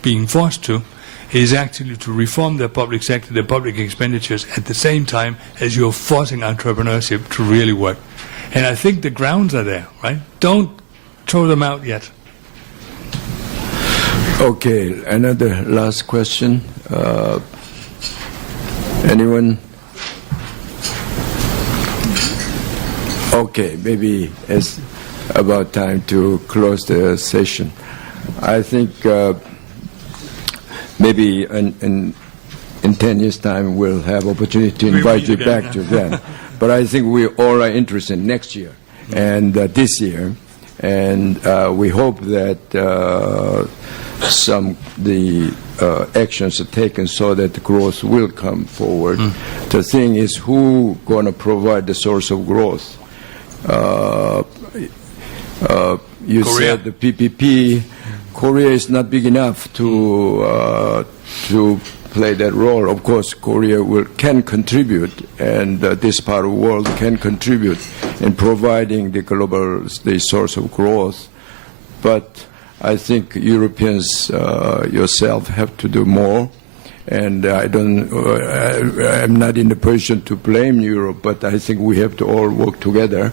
being forced to, is actually to reform their public sector, their public expenditures, at the same time as you're forcing entrepreneurship to really work. And I think the grounds are there, right? Don't throw them out yet. Okay, another last question. Anyone? Okay, maybe it's about time to close the session. I think maybe in 10 years' time we'll have opportunity to invite you back to then. But I think we all are interested in next year and this year, and we hope that the actions are taken so that the growth will come forward. The thing is, who going to provide the source of growth? You Korea. said the PPP. Korea is not big enough to play that role. Of course, Korea can contribute, and this part of the world can contribute in providing the source of growth. But I think Europeans yourself have to do more. And I'm not in the position to blame Europe, but I think we have to all work together.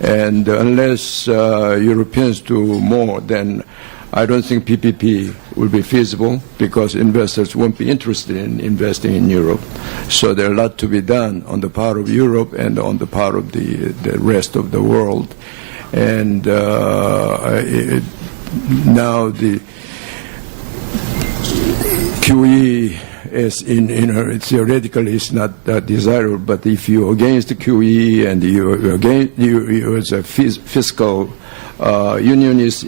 And unless Europeans do more, then I don't think PPP will be feasible because investors won't be interested in investing in Europe. So there's a lot to be done on the part of Europe and on the part of the rest of the world. And now the QE is theoretically is not desirable, but if you're against the QE and you as a fiscal union is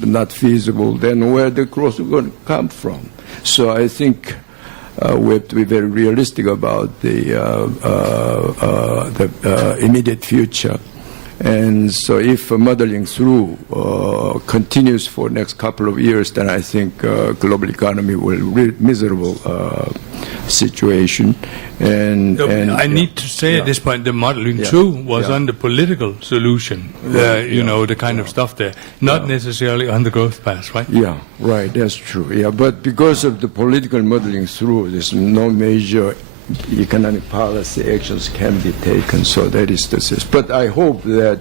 not feasible, then where the growth is going to come from? So I think we have to be very realistic about the immediate future. And so if muddling through continues for next couple of years, then I think global economy will be miserable situation. And I need to say at this point, the modeling through was on the political solution, the kind of stuff there, not necessarily on the growth path, right? Yeah, right, that's true. Yeah, but because of the political modeling through, there's no major economic policy actions can be taken, so that is the system. But I hope that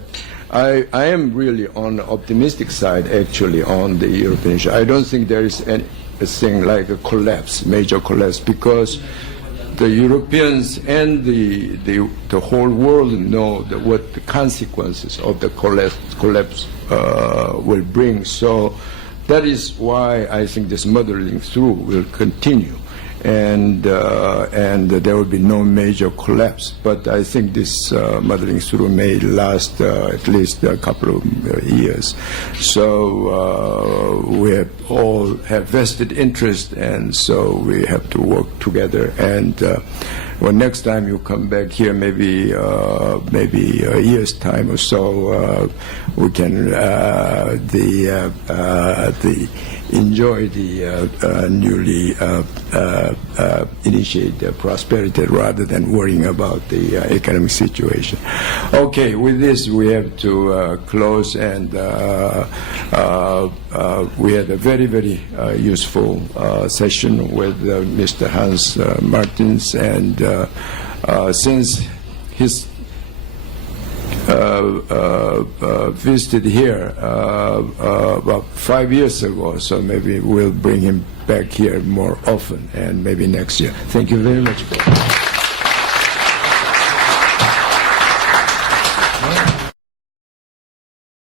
I am really on the optimistic side, actually, on the European issue. I don't think there is anything like a major collapse, because the Europeans and the whole world know what the consequences of the collapse will bring. So that is why I think this modeling through will continue. And there will be no major collapse. But I think this modeling through may last at least a couple of years. So we all have vested interest, and so we have to work together. And when next time you come back here, maybe a year's time or so, we can enjoy the newly initiated prosperity rather than worrying about the economic situation. Okay, with this we have to close, and we had a very, very useful session with Mr. Hans Martens, and since his visited here about 5 years ago, so maybe we'll bring him back here more often, and maybe next year. Thank you very much.